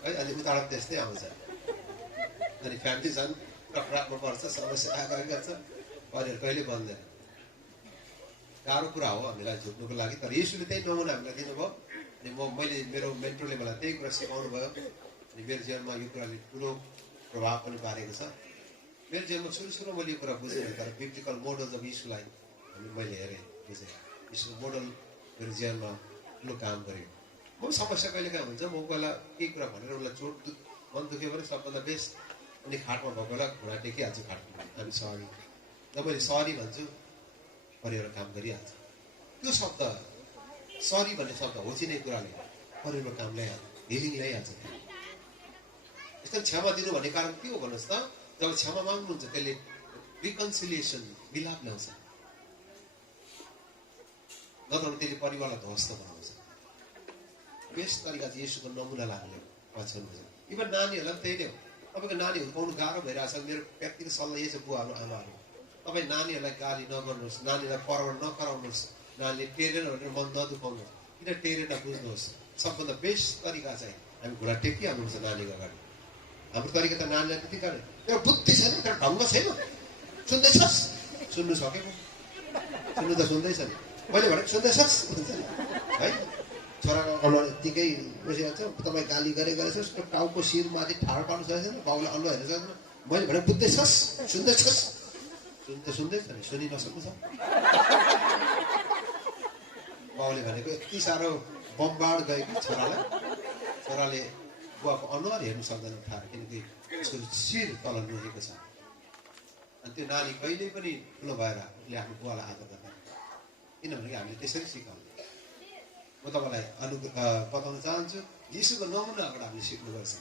है, अनि उताबाट त्यस्तै आउँछ। अनि फ्यामिली झन् टक्राक्नु पर्छ, समस्या आएर गर्छ, परिवार कहिले बन्दैन। गाह्रो कुरा हो हामीलाई झुक्नुको लागि। तर येशूले त्यही नमुना हामीलाई दिनुभयो। अनि मैले मेरो मेन्टरले मलाई त्यही कुरा सिकाउनु भयो। अनि मेरो जीवनमा यो कुराले ठुलो प्रभाव पनि पारेको छ। मेरो जीवनमा सुरुमा मैले यो कुरा बुझेँ, तर बिब्लिकल मोडल जब यीशुलाई मैले हेरेँ, बुझेँ, यीशुको मोडल मेरो जीवनमा ठुलो काम गर्यो। म समस्या कहिले कहाँ हुन्छ, म पहिला केही कुरा भनेर उसलाई मन दुख्यो भने सबभन्दा बेस्ट अनि खाटमा भएको बेला घुँडा टेकिहाल्छु खाटमा, हामी सरी। जब मैले सरी भन्छु परिवार काम गरिहाल्छ। त्यो शब्द सरी भन्ने शब्द होचिने कुराले परिवारमा काम ल्याइहाल्छ, हिलिङ ल्याइहाल्छ। यस्तो क्षमा दिनु भन्ने कारण के हो भन्नुहोस् त, जब क्षमा माग्नुहुन्छ त्यसले रिकन्सिलिएसन, मिलाप ल्याउँछ, नत्र त्यसले परिवारलाई ध्वस्त बनाउँछ। बेस्ट तरिका चाहिँ येशूको नमुनालाई हामीले पछ्याउनुपर्छ। इभन नानीहरूलाई पनि त्यही नै हो। तपाईँको नानीहरू पाउनु गाह्रो भइरहेछ, मेरो व्यक्तिगत सल्लाह यही छ बुवाहरू आमाहरू, तपाईँ नानीहरूलाई गाली नगर्नुहोस्, नानीलाई परवाह नगराउनुहोस्, नानीले टेरेन भनेर मन नदुखाउनुहोस्। किन टेरेन बुझ्नुहोस्, सबभन्दा बेस्ट तरिका चाहिँ हामी घुँडा टेकिहाल्नुपर्छ नानीको अगाडि। हाम्रो तरिका त नानीलाई त्यति गर्ने, त्यो बुद्धि छैन, तर ढङ्ग छैन, सुन्दैछस्, सुन्नु सकेको, सुन्नु त सुन्दैछ नि, मैले भनेको सुन्दैछस् भन्छ नि है। छोराको अनुहार यत्तिकै बसिरहेको छ, तपाईँ गाली गरेछस्, त्यो टाउको शिरमाथि ठाडो पार्नु सकेको छैन, बाउलाई अनुहार हेर्नु सकेको छैन। मैले भनेको बुझ्दैछस्, सुन्दैछस्, सुन्दैछ नि, सुनि नसक्नु छ। बाउले भनेको यति साह्रो बमबाड गयो कि छोरालाई, छोराले बुवाको अनुहार हेर्नु सक्दैन उठाएर, किनकि उसको शिर तल नुहेको छ। अनि त्यो नानी कहिल्यै पनि ठुलो भएर उसले आफ्नो बुवालाई आदर गर्दैन, किनभने हामीले त्यसरी सिकाउँछ। म तपाईँलाई बताउन चाहन्छु, यीशुको नमुनाबाट हामीले सिक्नुपर्छ।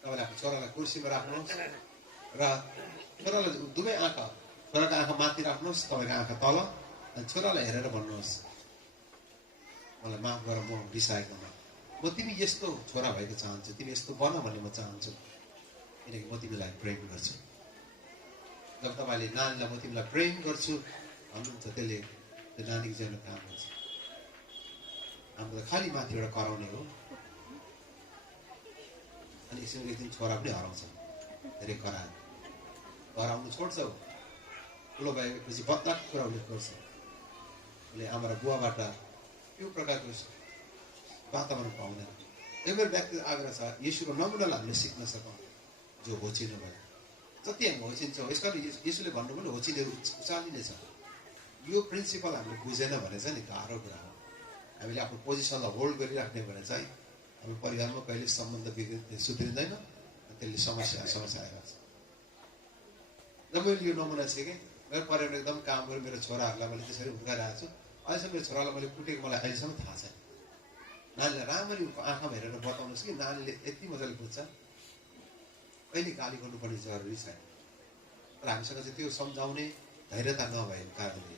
तपाईँले आफ्नो छोरालाई कुर्सीमा राख्नुहोस् र छोरालाई दुवै आँखा, छोराको आँखा माथि राख्नुहोस्, तपाईँको आँखा तल, अनि छोरालाई हेरेर भन्नुहोस् मलाई माफ गर, म रिसाएकोमा, म तिमी यस्तो छोरा भएको चाहन्छु, तिमी यस्तो बन भन्ने म चाहन्छु, किनकि म तिमीलाई प्रेम गर्छु। जब तपाईँले नानीलाई म तिमीलाई प्रेम गर्छु भन्नुहुन्छ, त्यसले त्यो नानीको जीवनमा काम गर्छ। हाम्रो त खालि माथिबाट कराउने हो, अनि एकछिन एक दिन छोरा पनि हराउँछ, धेरै कराउनु छोड्छ। ठुलो भएपछि बदलाको कुरा उसले गर्छ। उसले आमा र बुवाबाट त्यो प्रकारको वातावरण पाउँदैन। त्यही भएर व्यक्तिगत आग्रह छ, येशूको नमुनालाई हामीले सिक्न सकौँ, जो होचिनु भयो। जति हामी होचिन्छौँ, यसकारण येशूले भन्नुभयो नि, होचिनेहरू उचालिने छ। यो प्रिन्सिपल हामीले बुझेन भने चाहिँ नि गाह्रो कुरा हो। हामीले आफ्नो पोजिसनलाई होल्ड गरिराख्ने भने चाहिँ हाम्रो परिवारमा कहिले सम्बन्ध सुध्रिँदैन, त्यसले समस्या आइरहेको छ। जब मैले यो नमुना सिकेँ, मेरो परिवारमा एकदम काम गरेँ, मेरो छोराहरूलाई मैले त्यसरी हुर्काइरहेको छु। अहिलेसम्म मेरो छोरालाई मैले कुटेको मलाई अहिलेसम्म थाहा छैन। नानीलाई राम्ररी आँखामा हेरेर बताउनुहोस् कि नानीले यति मजाले बुझ्छ, कहिले गाली गर्नुपर्ने जरुरी छैन। तर हामीसँग चाहिँ त्यो सम्झाउने धैर्यता नभएको कारणले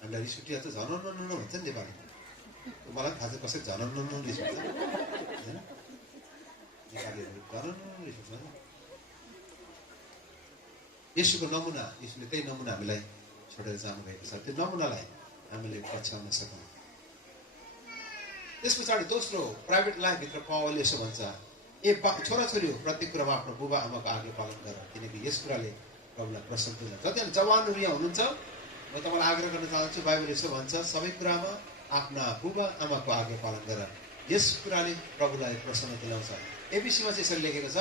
हामीलाई रिस उठिहाल्छ, झनन्न भन्छ नि नेपालीमा। मलाई थाहा छ कसरी झनन्न रिस उठ्छ, होइन? नेपालीहरू झनन्न रिस उठ्छ। येशूको नमुना, येशूले त्यही नमुना हामीलाई छोडेर जानुभएको छ। त्यो नमुनालाई हामीले पछ्याउन सकौँ। त्यस पछाडि दोस्रो प्राइभेट लाइफभित्र पावलले यसो भन्छ, छोराछोरी हो, प्रत्येक कुरामा आफ्नो बुबा आमाको आज्ञा पालन गर, किनकि यस कुराले प्रभुलाई प्रसन्न हुन्छ। जतिजना जवानहरू यहाँ हुनुहुन्छ, म तपाईँलाई आग्रह गर्न चाहन्छु, बाइबल यसो भन्छ, सबै कुरामा आफ्ना बुबा आमाको आज्ञा पालन गर, यस कुराले प्रभुलाई प्रसन्न दिलाउँछ। एबिसीमा चाहिँ यसरी लेखेको छ,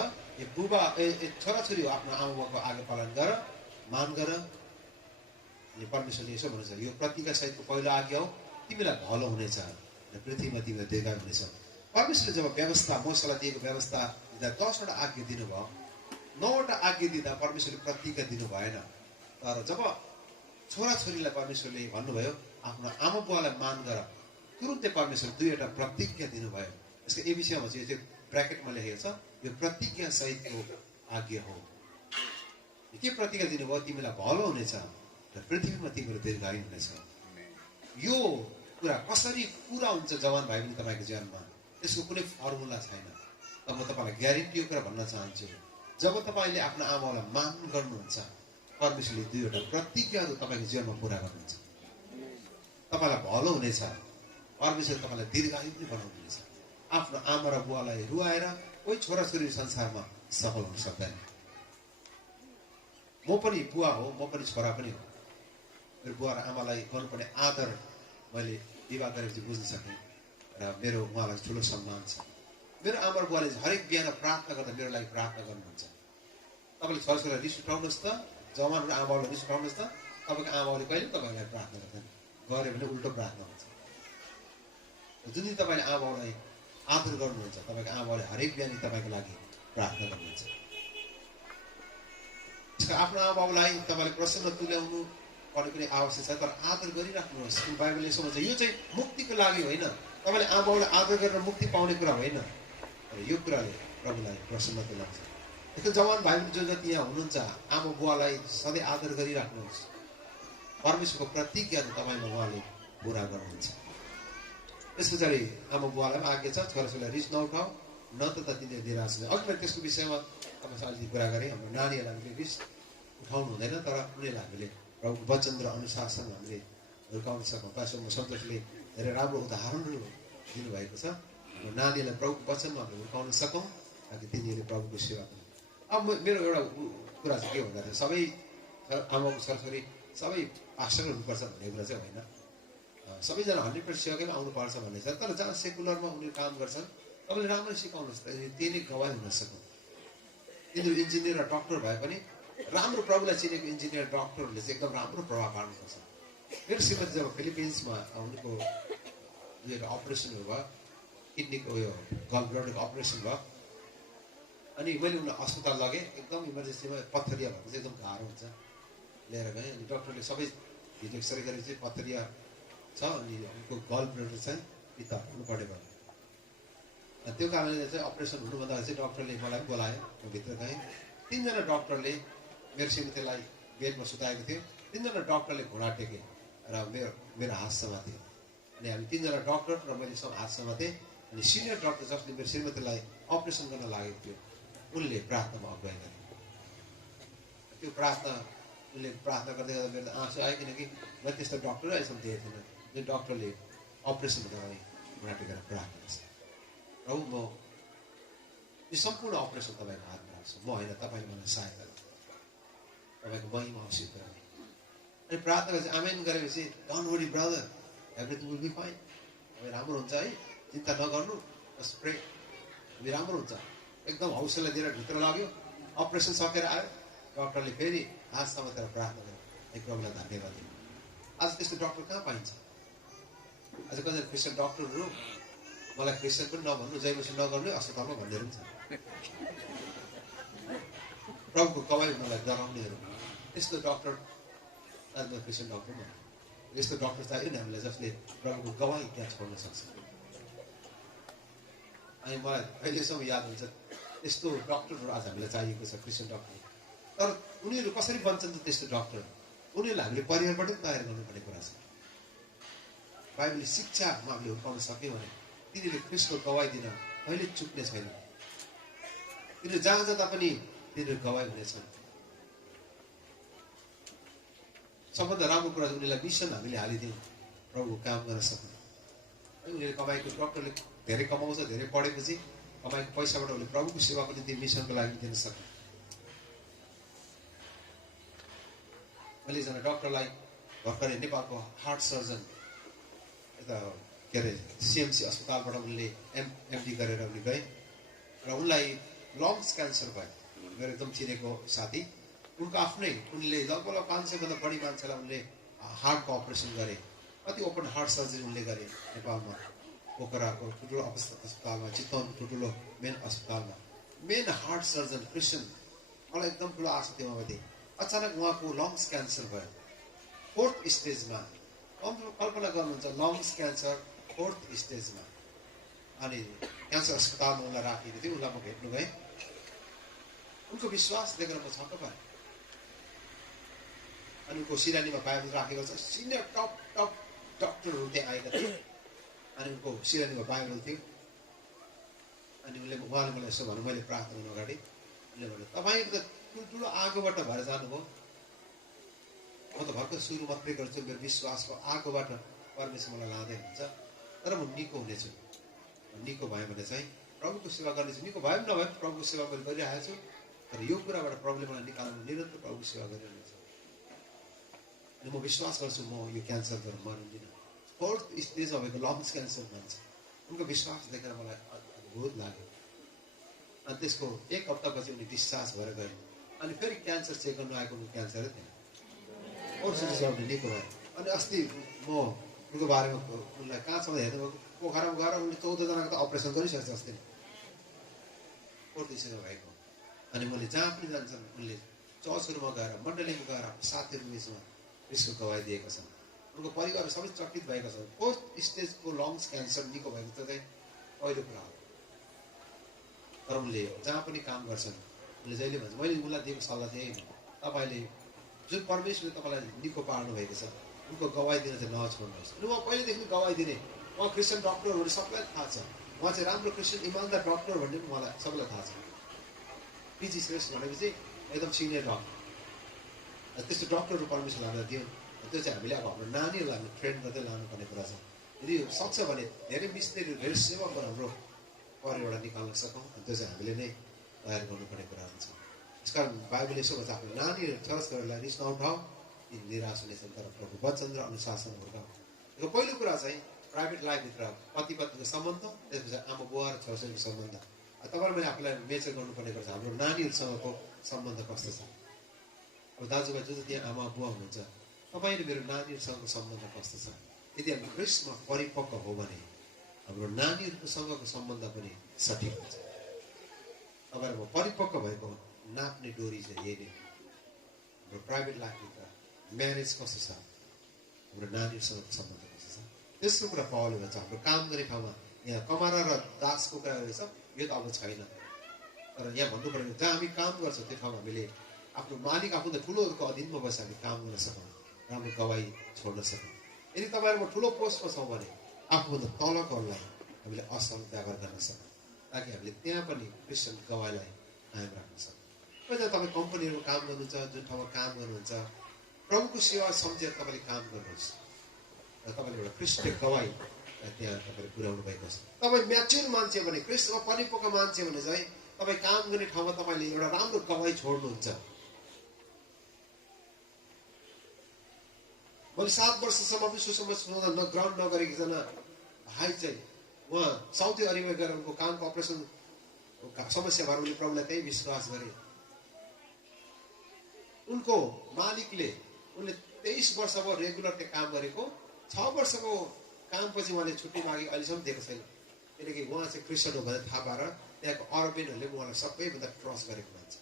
छोराछोरी हो, आफ्नो आमा बाबाको आज्ञा पालन गर, मान गर। अनि परमेश्वरले यसो भन्नुहुन्छ, यो प्रतिज्ञा सहितको पहिलो आज्ञा हो, तिमीलाई भलो हुनेछ र पृथ्वीमा तिमीलाई दीर्घायु हुनेछ। परमेश्वरले जब व्यवस्था, मोसेलाई दिएको व्यवस्था दिँदा 10वटा आज्ञा दिनुभयो, 9वटा आज्ञा दिँदा परमेश्वरले प्रतिज्ञा दिनु भएन। तर जब छोराछोरीलाई परमेश्वरले भन्नुभयो आफ्नो आमा बुवालाई मान गर, तुरुन्तै परमेश्वरले 2वटा प्रतिज्ञा दिनुभयो। यसको एबिसीमा चाहिँ यो चाहिँ ब्र्याकेटमा लेखेको छ, यो प्रतिज्ञा सहितको आज्ञा हो। के प्रतिज्ञा दिनुभयो? तिमीलाई भलो हुनेछ र पृथ्वीमा तिम्रो दीर्घायु हुनेछ। यो कुरा कसरी पुरा हुन्छ जवान भाइ पनि तपाईँको जीवनमा, त्यसको कुनै फर्मुला छैन। तर म तपाईँलाई ग्यारेन्टी यो कुरा भन्न चाहन्छु, जब तपाईँले आफ्नो आमालाई मान गर्नुहुन्छ, परमेश्वरले 2वटा प्रतिज्ञाहरू तपाईँको जीवनमा पुरा गर्नुहुन्छ। तपाईँलाई भलो हुनेछ, परमेश्वर तपाईँलाई दीर्घायु पनि बनाउनुहुनेछ। आफ्नो आमा र बुवालाई रुवाएर कोही छोराछोरी संसारमा सफल हुन सक्दैन। म पनि बुवा हो, म पनि छोरा पनि हो। मेरो बुवा र आमालाई गर्नुपर्ने आदर मैले विवाह गरेपछि बुझ्न सकेँ र मेरो उहाँलाई ठुलो सम्मान छ। मेरो आमा र बुवाले हरेक बिहान प्रार्थना गर्दा मेरो लागि प्रार्थना गर्नुहुन्छ। तपाईँले छोराछोरीलाई रिस उठाउनुहोस् त, जवान र आमालाई रिस उठाउनुहोस् त, तपाईँको आमाले कहिले तपाईँलाई प्रार्थना गर्दैन, गऱ्यो भने उल्टो प्रार्थना हुन्छ। जुन दिन तपाईँले आमालाई आदर गर्नुहुन्छ, तपाईँको आमाले हरेक बिहान तपाईँको लागि प्रार्थना गर्नुहुन्छ। आफ्नो आमाबाबुलाई तपाईँले प्रसन्न तुल्याउनु पर्ने कुनै आवश्यक छ, तर आदर गरिराख्नुहोस्। बाइबलले यसो भन्छ, यो चाहिँ मुक्तिको लागि होइन, तपाईँले आमाबाबुलाई आदर गरेर मुक्ति पाउने कुरा होइन, तर यो कुराले प्रभुलाई प्रसन्न तुल्याउँछ। यस्तो जवान भाइ जो जति यहाँ हुनुहुन्छ, आमा बुवालाई सधैँ आदर गरिराख्नुहोस्। परमेश्वरको प्रतिज्ञाहरू तपाईँमा उहाँले पुरा गर्नुहुन्छ। त्यस पछाडि आमा बुवालाई पनि आज्ञा छ, छोराछोरीलाई रिस नउठाऊ, न त तिनीहरू निराश हुने। अघि मैले त्यसको विषयमा तपाईँसँग अलिकति कुरा गरेँ। हाम्रो नानीहरूलाई हामीले रिस उठाउनु हुँदैन, तर उनीहरूलाई हामीले प्रभुको वचन र अनुशासन हामीले हुर्काउन सकौँ। पास्टर सन्तोषले धेरै राम्रो उदाहरणहरू दिनुभएको छ। हाम्रो नानीहरूलाई प्रभुको वचनमा हामीले हुर्काउन सकौँ, ताकि तिनीहरूले प्रभुको सेवा गर्नु। अब मेरो एउटा कुरा चाहिँ के भन्दाखेरि, सबै आमाको छोराछोरी सबै पास्टर हुनुपर्छ भन्ने कुरा चाहिँ होइन। सबैजना 100% सेवाकैमा आउनुपर्छ भन्ने छ। तर जहाँ सेकुलरमा उनीहरू काम गर्छन्, तपाईँले राम्ररी सिकाउनुहोस्, त्यही नै गवाई हुन सकौँ। तिनीहरू इन्जिनियर र डक्टर भए पनि राम्रो प्रभुलाई चिनेको इन्जिनियर डक्टरहरूले चाहिँ एकदम राम्रो प्रभाव पार्नुपर्छ। मेरो श्रीमती जब फिलिपिन्समा उनको अपरेसनहरू भयो, किडनीको यो गल ब्लडको अपरेसन भयो, अनि मैले उनलाई अस्पताल लगेँ। एकदम इमर्जेन्सीमा पत्थरिया भएको चाहिँ एकदम गाह्रो हुन्छ, लिएर गएँ। अनि डक्टरले सबै भिडियो एक्सरे गरेर चाहिँ पत्थरिया छ, अनि उनको गल ब्लडर चाहिँ पित्त हुनुपर्ने भयो। त्यो कारणले चाहिँ अपरेसन हुनुभन्दा चाहिँ डक्टरले मलाई बोलायो, म भित्र गएँ। 3 जना डक्टरले मेरो श्रीमतीलाई बेडमा सुताएको थियो। 3 जना डक्टरले घुँडा टेके र मेरो हात समाते। अनि हामी 3 जना डक्टर र मैले हात समातेँ। अनि सिनियर डक्टर जसले मेरो श्रीमतीलाई अपरेसन गर्न लागेको थियो उनले प्रार्थनामा अगुवाई गरे। त्यो उनले प्रार्थना गर्दै गर्दा मेरो आँसु आयो, किनकि मैले त्यस्तो डक्टरै अहिलेसम्म देखेको थिएन जुन डक्टरले अपरेसन गराउने घुँडा टेकेर प्रार्थना गर्छ। प्रभु, म यो सम्पूर्ण अपरेसन तपाईँको हातमा राख्छु, म होइन, तपाईँले मलाई सहायता गर्नु, तपाईँको महिमा अवश्य गर्ने। अनि प्रार्थना गरेपछि आमेन गरेपछि don't worry brother, everything will be fine, तपाईँ राम्रो हुन्छ है, चिन्ता नगर्नु, जस्ट प्रे, हामी राम्रो हुन्छ। एकदम हौसला दिएर भित्र लाग्यो। अपरेसन सकेर आयो, डक्टरले फेरि हात समातेर प्रार्थना गर्यो, एक प्रभुलाई धन्यवाद दिनु। आज त्यस्तो डक्टर कहाँ पाइन्छ? आज कतिजना क्रिस्चियन डक्टरहरू मलाई क्रिस्चियन पनि नभन्नु, जयमसी नगर्नु अस्पतालमा भन्नेहरू पनि छ। प्रभुको गवाई मलाई डराउनेहरू, त्यस्तो डक्टर आज म क्रिस्चियन डक्टर भन्नु। यस्तो डक्टर चाहियो नि हामीलाई जसले प्रभुको गवाई त्यहाँ छोड्न सक्छ। अनि मलाई अहिलेसम्म याद हुन्छ त्यस्तो डक्टरहरू आज हामीलाई चाहिएको छ, क्रिस्चियन डक्टर। तर उनीहरू कसरी बन्छन् त त्यस्तो डक्टर? उनीहरूलाई हामीले परिवारबाटै तयार गर्नुपर्ने कुरा छ। बाइबलले शिक्षामा हामीले हुर्काउन सक्यौँ भने तिनीहरूले ख्रीष्टको गवाई दिन कहिले चुक्ने छैन। तिनीहरू जहाँ जाँदा पनि तिनीहरू गवाई हुनेछन्। सबभन्दा राम्रो कुरा चाहिँ उनीहरूलाई मिसन हामीले हालिदिउँ, प्रभुको काम गर्न सक्ने। उनीहरूले कमाएको, डक्टरले धेरै कमाउँछ, धेरै पढेपछि कमाएको पैसाबाट उसले प्रभुको सेवाको निम्ति मिसनको लागि दिन सक्ने। मैले एकजना डक्टरलाई भर्खरै नेपालको हार्ट सर्जन यता के अरे सिएमसी अस्पतालबाट उनले एमडी गरेर उनी गए र उनलाई लङ्स क्यान्सर भयो। मेरो एकदम चिनेको साथी, उनको आफ्नै उनले लगभग 500 भन्दा बढी मान्छेलाई उनले हार्टको अपरेसन गरे। कति ओपन हार्ट सर्जरी उनले गरे नेपालमा, पोखराको ठुल्ठुलो अस्पतालमा, चितवनको ठुल्ठुलो मेन अस्पतालमा। मेन हार्ट सर्जन क्रिस्चियन, मलाई एकदम ठुलो आशा थियो उहाँमाथि। अचानक उहाँको लङ्स क्यान्सर भयो, 4th स्टेजमा। कल्पना गर्नुहुन्छ, लङ्स क्यान्सर 4th स्टेजमा। अनि क्यान्सर अस्पतालमा उनलाई राखेको थियो। उनलाई म भेट्नु गएँ। उनको विश्वास देखेर म छक्क पाएँ। अनि उनको सिरानीमा बाइबल राखेको छ। सिनियर टप डक्टरहरू त्यहाँ आएका थिए। अनि उनको सिरानीमा बाइबल थियो। अनि उहाँले मलाई यसो भन्नु, मैले प्रार्थना गर्नु अगाडि उनले भन्नु, तपाईँको त ठुल्ठुलो आगोबाट भएर जानुभयो, म त भर्खर सुरु मात्रै गर्छु, मेरो विश्वासको आगोबाट परमेश्वर मलाई लाँदै हुन्छ, तर म निको हुनेछु। निको भयो भने चाहिँ प्रभुको सेवा गर्नेछु। निको भयो पनि नभए पनि प्रभुको सेवा गरिरहेको छु, तर यो कुराबाट प्रभुले मलाई निकाल्नु, निरन्तर प्रभुको सेवा गरिरहेको छु। अनि म विश्वास गर्छु म यो क्यान्सरबाट मरिँदिनँ। 4th स्टेज भएको लङ्स क्यान्सर भन्छ। उनको विश्वास देखेर मलाई अद्भुत लाग्यो। अनि त्यसको 1 हप्तापछि उनी डिस्चार्ज भएर गए। अनि फेरि क्यान्सर चेक गर्नु आएको, उनको क्यान्सरै थिएन, उनी निको भयो। अनि अस्ति म उनको बारेमा उनलाई कहाँसम्म हेर्नु, पोखरामा गएर उनले 14 जनाको त अपरेसन गरिसकेछ अस्ति नै, 4th स्टेजमा भएको। अनि मैले जहाँ पनि जान्छन् उनले चर्चहरूमा गएर, मण्डलीमा गएर साथीहरू बिचमा यसको गवाई दिएका छन्। उनको परिवार सबै चकित भएका छन्। 4th स्टेजको लङ्स क्यान्सर निको भएको त चाहिँ पहिलो कुरा हो। तर उनले जहाँ पनि काम गर्छन्, उनले जहिले भन्छ, मैले उनलाई दिएको सल्लाह चाहिँ तपाईँले जुन परमेश्वरले तपाईँलाई निको पार्नु भएको छ, उनको गवाई दिन चाहिँ नछोड्नुहोस्। अनि उहाँ पहिलेदेखि गवाई दिने, उहाँ क्रिस्चियन डक्टरहरू सबैलाई थाहा छ। उहाँ चाहिँ राम्रो क्रिस्चियन इमान्दार डक्टर भन्ने पनि मलाई सबैलाई थाहा छ। पिजी श्रेष्ठ भनेपछि एकदम सिनियर डक्टर। त्यस्तो डक्टरहरू परमेश्वरले हामीलाई दियो। त्यो चाहिँ हामीले अब हाम्रो नानीहरूलाई हामी ट्रेन गर्दै लानुपर्ने कुरा छ। यदि सक्छ भने धेरै मिस्त्रीहरू, धेरै सेवकहरू हाम्रो परिवारबाट निकाल्न सकौँ, त्यो चाहिँ हामीले नै तयार गर्नुपर्ने कुरा हुन्छ। यसकारण बाइबलले यसो भन्छ, आफ्नो नानीहरू छोराछोरीलाई रिस नउठाऊ, यी निराश हुनेछन्, तर प्रभु वचन र अनुशासन हुर्काऊ। यो पहिलो कुरा चाहिँ प्राइभेट लाइफभित्र पति पत्नीको सम्बन्ध, त्यसपछि आमा बुवा र छोराछोरीको सम्बन्ध। तपाईँले मैले आफूलाई मेचर गर्नुपर्ने कुरा छ, हाम्रो नानीहरूसँगको सम्बन्ध कस्तो छ। अब दाजुभाइ जो त्यहाँ आमा बुवा हुनुहुन्छ, तपाईँले मेरो नानीहरूसँगको सम्बन्ध कस्तो छ। यदि हाम्रो ख्रीष्टमा परिपक्व हो भने हाम्रो नानीहरूसँगको सम्बन्ध पनि सठिक हुन्छ। तपाईँहरू परिपक्व भएको नाप्ने डोरी चाहिँ यही नै। हाम्रो प्राइभेट लाइफभित्र म्यारेज कस्तो छ, हाम्रो नानीहरूसँगको सम्बन्ध कस्तो छ। तेस्रो कुरा पावलले भन्छ, हाम्रो काम गर्ने ठाउँमा यहाँ कमारा र दासको कुरा रहेछ, यो त अब छैन। तर यहाँ भन्नु पर्यो जहाँ हामी काम गर्छौँ त्यो ठाउँमा हामीले आफ्नो मालिक आफूभन्दा ठुलोहरूको अधीनमा बसेर हामी काम गर्न सकौँ, राम्रो गवाई छोड्न सकौँ। यदि तपाईँहरूमा ठुलो पोस्टमा छौँ भने आफूभन्दा तलकोहरूलाई हामीले असल व्यवहार गर्न सकौँ, ताकि हामीले त्यहाँ पनि क्रिस्चियन गवाईलाई कायम राख्न सकौँ। जहाँ तपाईँ कम्पनीहरूमा काम गर्नुहुन्छ, जुन ठाउँमा काम गर्नुहुन्छ, प्रभुको सेवा सम्झेर तपाईँले काम गर्नुहोस् र तपाईँले एउटा क्रिस्चियन गवाई त्यहाँ तपाईँले पुर्याउनु भएको छ। तपाईँ म्याच्युर मान्छे भने, क्रिस्टमा परिपक्व मान्छे भने चाहिँ तपाईँ काम गर्ने ठाउँमा तपाईँले एउटा राम्रो गवाई छोड्नुहुन्छ। मैले 7 वर्षसम्म पनि सुसमाचार ग्राउन्ड नगरेको एकजना भाइ चाहिँ उहाँ साउदी अरेबिया गएर उनको कानको अपरेसन समस्या भएर उनले प्रभुलाई त्यही विश्वास गरे। उनको मालिकले उनले 23 वर्ष भयो रेगुलर त्यो काम गरेको, 6 वर्षको कामपछि उहाँले छुट्टी मागे, अहिलेसम्म दिएको छैन। किनकि उहाँ चाहिँ क्रिस्चियन हो भनेर थाहा पाएर त्यहाँको अरबियनहरूले उहाँलाई सबैभन्दा ट्रस्ट गरेको मान्छ।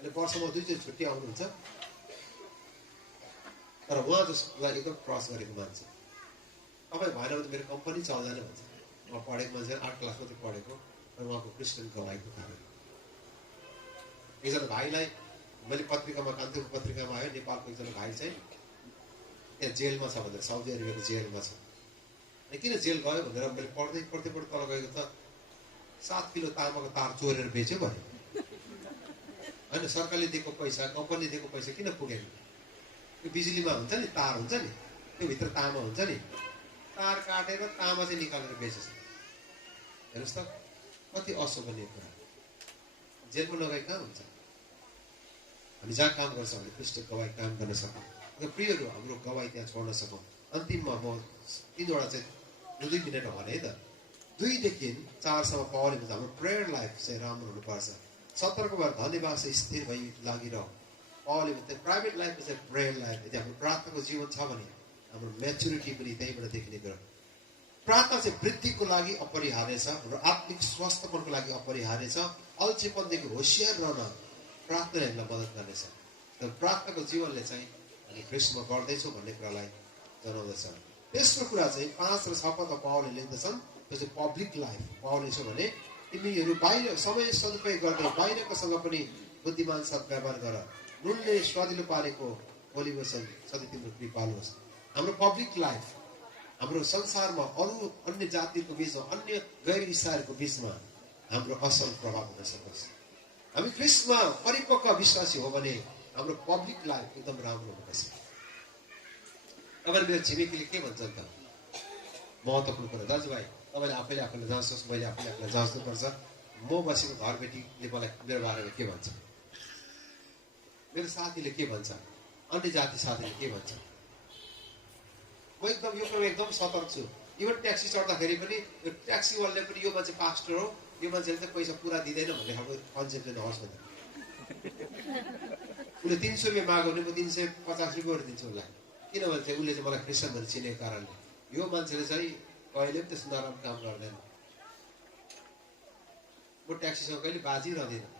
अहिले वर्षमा 2 चोटि छुट्टी आउनुहुन्छ, तर उहाँ जसलाई एकदम ट्रस्ट गरेको मान्छ। तपाईँ भएन भने मेरो कम्पनी चल्दैन भन्छ। म पढेको मान्छे 8 क्लास मात्रै पढेको र उहाँको क्रिस्चियन गवाईको कारण। एकजना भाइलाई मैले पत्रिकामा, कान्तिपुर पत्रिकामा आयो, नेपालको एकजना भाइ चाहिँ त्यहाँ जेलमा छ भनेर, साउदी अरेबियाको जेलमा छ। अनि किन जेल गयो भनेर मैले पढ्दै तल गएको त 7 किलो तामाको तार चोरेर बेच्यो भने। होइन, सरकारले दिएको पैसा, कम्पनीले दिएको पैसा किन पुगेन? त्यो बिजुलीमा हुन्छ नि, तार हुन्छ नि, त्यो भित्र तामा हुन्छ नि, तार काटेर तामा चाहिँ निकालेर बेचेछ। हेर्नुहोस् त कति अशोभनीय कुरा। जेलमा नगए कहाँ हुन्छ? हामी जहाँ काम गर्छौँ हामीले क्रिस्चियन गवाई काम गर्न सकौँ र प्रियहरू हाम्रो गवाई त्यहाँ छोड्न सकौँ। अन्तिममा म 3वटा चाहिँ 2 मिनट भने है त 2 देखि 4 सम्म पावलले भन्छ हाम्रो प्रेयर लाइफ चाहिँ राम्रो हुनुपर्छ। सतर्क भएर धन्यवाद चाहिँ स्थिर भई लागिरह। पावलले भन्छ प्राइभेट लाइफमा चाहिँ प्रेयर लाइफ, यदि हाम्रो प्रार्थनाको जीवन छ भने हाम्रो म्याच्युरिटी पनि त्यहीँबाट देखिने कुरा। प्रार्थना चाहिँ वृद्धिको लागि अपरिहार्य छ, हाम्रो आत्मिक स्वास्थ्यपनको लागि अपरिहार्य छ। अल्छेपनदेखि होसियार रहन प्रार्थनाले हामीलाई मद्दत गर्नेछ। तर प्रार्थनाको जीवनले चाहिँ हामी ख्रिस्टमा गर्दैछौँ भन्ने कुरालाई जनाउँदछ। तेस्रो कुरा चाहिँ 5 र 6 पदमा पावलले लेख्दछन्, त्यो चाहिँ पब्लिक लाइफ। पावलले छ भने तिमीहरू बाहिर समय सदुपयोग गर्दै बाहिरकोसँग पनि बुद्धिमान सद्व्यवहार गर, नुनले स्वादिलो पारेको बोली वचन सधैँ तिम्रो कृपालु होस्। हाम्रो पब्लिक लाइफ हाम्रो संसारमा अरू अन्य जातिको बिचमा, अन्य गैर इसाईहरूको बिचमा हाम्रो असल प्रभाव हुन सकोस्। हामी ख्रिस्टमा परिपक्व विश्वासी हो भने हाम्रो पब्लिक लाइफ एकदम राम्रो हुनुपर्छ। तपाईँले मेरो छिमेकीले के भन्छ त महत्त्वपूर्ण कुरा, दाजुभाइ तपाईँले आफैले आफूलाई जाँच्नुहोस्, मैले आफूले आफूलाई जाँच्नुपर्छ। म बसेको घरबेटीले मलाई मेरो बारेमा के भन्छ, मेरो साथीले के भन्छ, अन्य जाति साथीले के भन्छ। म एकदम यो कुरो एकदम सतर्क छु। इभन ट्याक्सी चढ्दाखेरि पनि यो ट्याक्सीवालाले पनि यो मान्छे पास्टर हो, यो मान्छेले चाहिँ पैसा पुरा दिँदैन भन्ने खालको कन्सेप्ट नहोस् भन्दा। उसले 300 रुपियाँ माग्यो भने म 350 रुपियाँहरू दिन्छु उसलाई, किनभने चाहिँ उसले चाहिँ मलाई क्रिस्चियन भनेर चिनेको कारणले। यो मान्छेले चाहिँ कहिले पनि त्यस्तो नराम्रो काम गर्दैन। म ट्याक्सीसँग कहिले बाजी रहँदिनँ,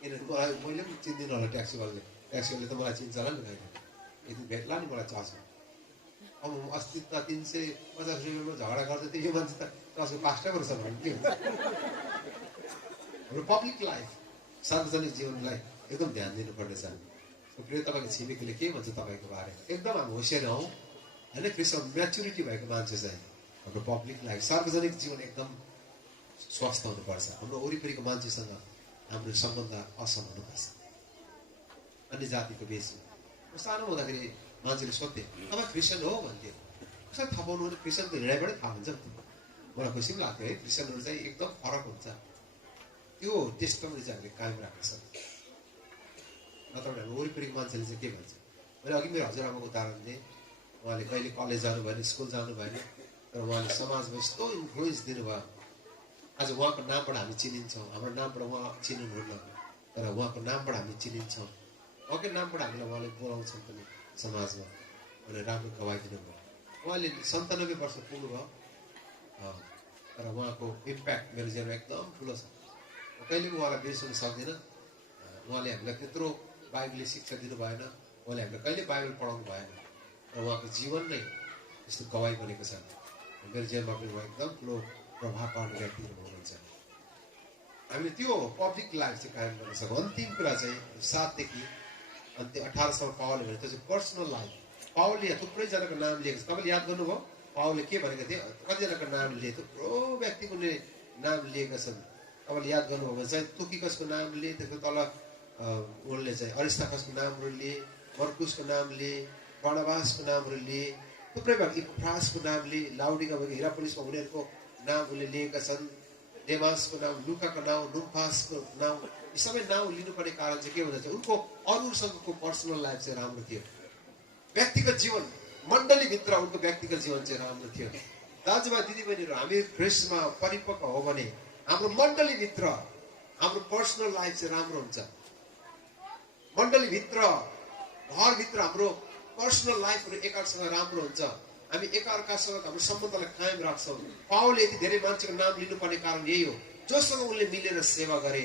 किनभने मलाई मैले पनि चिन्दिनँ होला ट्याक्सीवालाले। ट्याक्सीवालाले त मलाई चिन्छ होला नि, कहिले यदि भेट्ला नि मलाई चर्चमा। अब अस्ति त 350 रुपियाँमा झगडा गर्दै थियो, यो मान्छे त चर्चको पास्टर गर्छ भने के हुन्छ। हाम्रो पब्लिक लाइफ, सार्वजनिक जीवनलाई एकदम ध्यान दिनुपर्नेछ। प्रिय तपाईँको छिमेकीले के भन्छ तपाईँको बारेमा एकदम हामी होसियार हौँ होइन। क्रिस्चियन म्याच्युरिटी भएको मान्छे चाहिँ हाम्रो पब्लिक लाइफ, सार्वजनिक जीवन एकदम स्वस्थ हुनुपर्छ। हाम्रो वरिपरिको मान्छेसँग हाम्रो सम्बन्ध असल हुनुपर्छ। अन्य जातिको बिचमा म सानो हुँदाखेरि मान्छेले सोध्थे तपाईँ क्रिस्चियन हो भन्थ्यो। कसरी थाहा पाउनु भने क्रिस्चियनको हिँडाइबाटै थाहा हुन्छ नि। मलाई खुसी पनि लाग्थ्यो है, क्रिस्चियनहरू चाहिँ एकदम फरक हुन्छ। त्यो टेस्टमले चाहिँ हामीले कायम राख्छ। नत्र भने हाम्रो वरिपरिको मान्छेले चाहिँ के भन्छ। मैले अघि मेरो हजुरआमाको उदाहरण दिएँ, उहाँले कहिले कलेज जानु भएन, स्कुल जानु भएन, तर उहाँले समाजमा यस्तो इन्फ्लुएन्स दिनुभयो। आज उहाँको नामबाट हामी चिनिन्छौँ, हाम्रो नामबाट उहाँ चिन्नुहुन्न, तर उहाँको नामबाट हामी चिनिन्छौँ। उहाँकै नामबाट हामीलाई उहाँले बोलाउँछौँ पनि समाजमा भनेर राम्रो गवाई दिनुभयो। उहाँले 97 वर्ष पुग्नुभयो, तर उहाँको इम्प्याक्ट मेरो जीवनमा एकदम ठुलो छ। म कहिले पनि उहाँलाई बिर्सन सक्दिनँ। उहाँले हामीलाई त्यत्रो बाइबलले शिक्षा दिनु भएन, उहाँले हामीलाई कहिले बाइबल पढाउनु भएन, र उहाँको जीवन नै यस्तो गवाई बनेको छ। मेरो जीवनमा पनि उहाँ एकदम ठुलो प्रभाव पार्ने व्यक्तिहरू हुनुहुन्छ। हामीले त्यो पब्लिक लाइफ चाहिँ कायम गर्न सक्छौँ। अन्तिम कुरा चाहिँ 7 देखि 18 पावलले भने त्यो चाहिँ पर्सनल लाइफ। पावलले थुप्रैजनाको नाम लिएको छ। तपाईँले याद गर्नुभयो पावलले के भनेको थिए? कतिजनाको नाम लिए, थुप्रो व्यक्तिको नाम लिएका छन्। तपाईँले याद गर्नुभयो भने चाहिँ तुकिकसको नाम लिए, त्यसको तल उनले चाहिँ अरिस्तार्खसको नामहरू लिए, मर्कुसको नाम लिए, बारनाबासको नामहरू लिए, थुप्रै भाग इपफ्रासको नाम लिए, लाउडीका भएको हिरापोलिसमा उनीहरूको नाम उनले लिएका छन्, डेमासको नाम, लुकाको नाम, नुम्फासको नाम, यी सबै नाम लिनुपर्ने कारण चाहिँ के हुँदछ? उनको अरूसँगको पर्सनल लाइफ चाहिँ राम्रो थियो, व्यक्तिगत जीवन, मण्डलीभित्र उनको व्यक्तिगत जीवन चाहिँ राम्रो थियो। दाजुभाइ दिदीबहिनीहरू, हामी ख्रिस्टमा परिपक्व हो भने हाम्रो मण्डलीभित्र हाम्रो पर्सनल लाइफ चाहिँ राम्रो हुन्छ। मण्डलीभित्र, घरभित्र हाम्रो पर्सनल लाइफहरू एकअर्कासँग राम्रो हुन्छ। हामी एकअर्कासँग हाम्रो सम्बन्धलाई कायम राख्छौँ। पावलले यति धेरै मान्छेको नाम लिनुपर्ने कारण यही हो, जोसँग उनले मिलेर सेवा गरे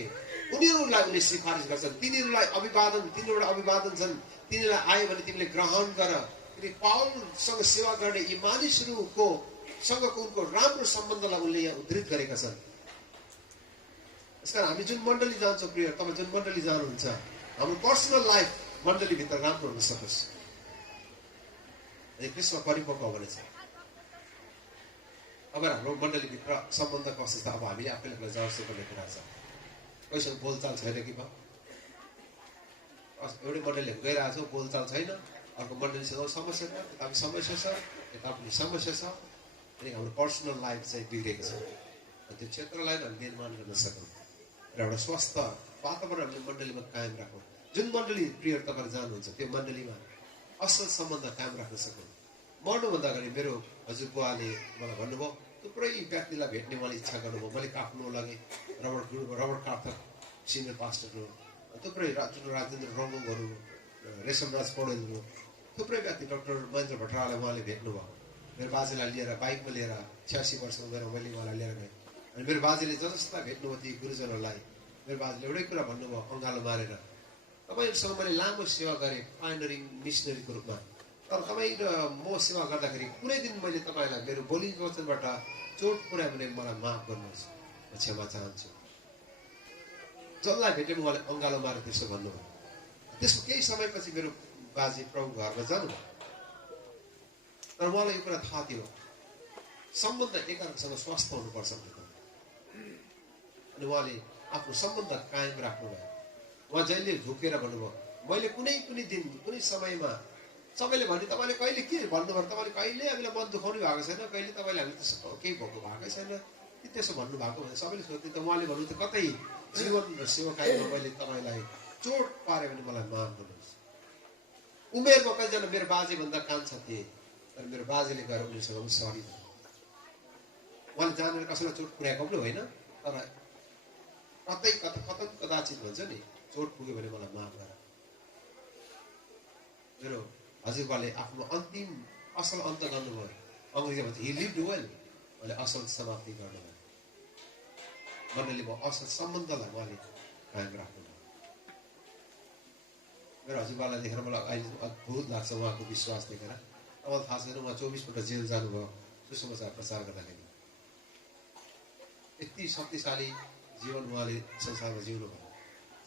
उनीहरूलाई उनले सिफारिस गर्छन्। तिनीहरूलाई अभिवादन, तिनीहरूबाट अभिवादन छन्, तिनीहरूलाई आयो भने तिमीले ग्रहण गर। किनकि पावलसँग सेवा गर्ने यी मानिसहरूको सँगको उनको राम्रो सम्बन्धलाई उनले यहाँ उद्धृत गरेका छन्। यसकारण हामी जुन मण्डली जान्छौँ प्रिय, तपाईँ जुन मण्डली जानुहुन्छ, हाम्रो पर्सनल लाइफ मण्डलीभित्र राम्रो हुन सकोस्। कृष्ण परिपक्व भने चाहिँ अब हाम्रो मण्डलीभित्र सम्बन्ध कस्तो छ? अब हामीले आफैले जवाब पर्ने कुरा छ। कोहीसँग बोलचाल छैन कि भयो? एउटै मण्डलीहरू गइरहेको छौँ, बोलचाल छैन, अर्को मण्डलीसँग समस्या छ, यता पनि समस्या छ, यता पनि समस्या छ। अनि हाम्रो पर्सनल लाइफ चाहिँ बिग्रेको छ। त्यो क्षेत्रलाई हामी निर्माण गर्न सकौँ र एउटा स्वस्थ वातावरण हामीले मण्डलीमा कायम राखौँ। जुन मण्डली प्रिय तपाईँहरू जानुहुन्छ त्यो मण्डलीमा असल सम्बन्ध कायम राख्न सकौँ। मर्नुभन्दा अगाडि मेरो हजुरबुवाले मलाई भन्नुभयो, थुप्रै व्यक्तिलाई भेट्ने मलाई इच्छा गर्नुभयो। मैले काठमाडौँ लगेँ, रबर्ट कार्थर सिनियर पास्टरहरू, थुप्रै राजेन्द्र रङ्गुङहरू, रेशमराज पौडेलहरू, थुप्रै व्यक्ति, डाक्टर महेन्द्र भट्टराईलाई उहाँले भेट्नुभयो। मेरो बाजेलाई लिएर बाइकमा लिएर 86 वर्षको मेरो मैले उहाँलाई लिएर गएँ। अनि मेरो बाजेले जसलाई भेट्नुभयो ती गुरुजनहरूलाई मेरो बाजेले एउटै कुरा भन्नुभयो अँगालो मारेर, तपाईँहरूसँग मैले लामो सेवा गरेँ पाइनरिङ मिसनरीको रूपमा, तर तपाईँ र म सेवा गर्दाखेरि कुनै दिन मैले तपाईँलाई मेरो बोली वचनबाट चोट पुर्यायो भने मलाई माफ गर्नुहोस्, म क्षमा चाहन्छु। जसलाई भेटेँ उहाँले अँगालो मारेर त्यसो भन्नुभयो। त्यसको केही समयपछि मेरो बाजे प्रभु घरमा जानुभयो, तर उहाँलाई यो कुरा थाहा थियो सम्बन्ध एकअर्कासँग स्वस्थ हुनुपर्छ भनेर। अनि उहाँले आफ्नो सम्बन्ध कायम राख्नुभयो। उहाँ जहिले झुकेर भन्नुभयो, मैले कुनै पनि दिन कुनै समयमा सबैले भने तपाईँले कहिले के भन्नुभयो, तपाईँले कहिले हामीलाई मन दुखाउनु भएको छैन, कहिले तपाईँले हामी त्यसो केही भएको भएकै छैन कि त्यसो भन्नुभएको भने सबैले सोध्थे। त उहाँले भन्नु त कतै जीवन र सेवाकाईमा मैले तपाईँलाई चोट पार्यो भने मलाई माफ गर्नुहोस्। उमेरमा कतिजना मेरो बाजेभन्दा कान्छा थिए, तर मेरो बाजेले गएर उनीसँग सरी भन्नु। उहाँले जानेर कसैलाई चोट पुर्याएको पनि होइन, तर कतै कदाचित भन्छ नि, चोट पुग्यो भने मलाई माफ गर। मेरो हजुरबाले आफ्नो अन्तिम असल अन्त गर्नुभयो। अङ्ग्रेजीमा भन्छ हि लिभ्ड वेल, उहाँले असल समाप्ति गर्नुभयो। मण्डलीमा असल सम्बन्धलाई उहाँले कायम राख्नुभयो। मेरो हजुरबालाई देखेर मलाई अहिले अद्भुत लाग्छ उहाँको विश्वास देखेर। अब थाहा छैन, उहाँ 24 पल्ट जेल जानुभयो सुसमाचार प्रचार गर्दाखेरि। यति शक्तिशाली जीवन उहाँले संसारमा जिउनुभयो।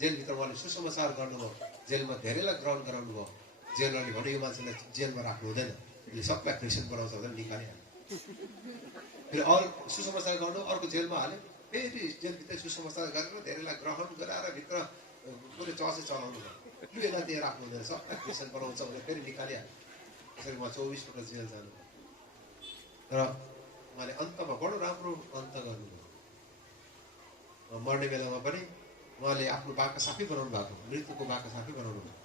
जेलभित्र उहाँले सुसमाचार गर्नुभयो, जेलमा धेरैलाई ग्रहण गराउनु भयो। जेलरले भन्यो यो मान्छेलाई जेलमा राख्नु हुँदैन, यसले सबलाई क्रिस्चियन बनाउँछ भनेर निकालिहाल्यो। फेरि अरू सुसमाचार गर्नु, अर्को जेलमा हाल्यो, फेरि जेलभित्र सुसमाचार गरेर धेरैलाई ग्रहण गराएर भित्र कुनै चर्चै चलाउनु भयो। यो यसलाई दिएर राख्नु हुँदैन, सबलाई क्रिस्चियन बनाउँछ भनेर फेरि निकालिहाल्यो। त्यसरी उहाँ 24 पल्ट जेल जानुभयो। तर उहाँले अन्तमा बडो राम्रो अन्त गर्नुभयो। मर्ने बेलामा पनि उहाँले आफ्नो बाका साफै बनाउनु भएको, मृत्युको बाका साफै बनाउनु भयो।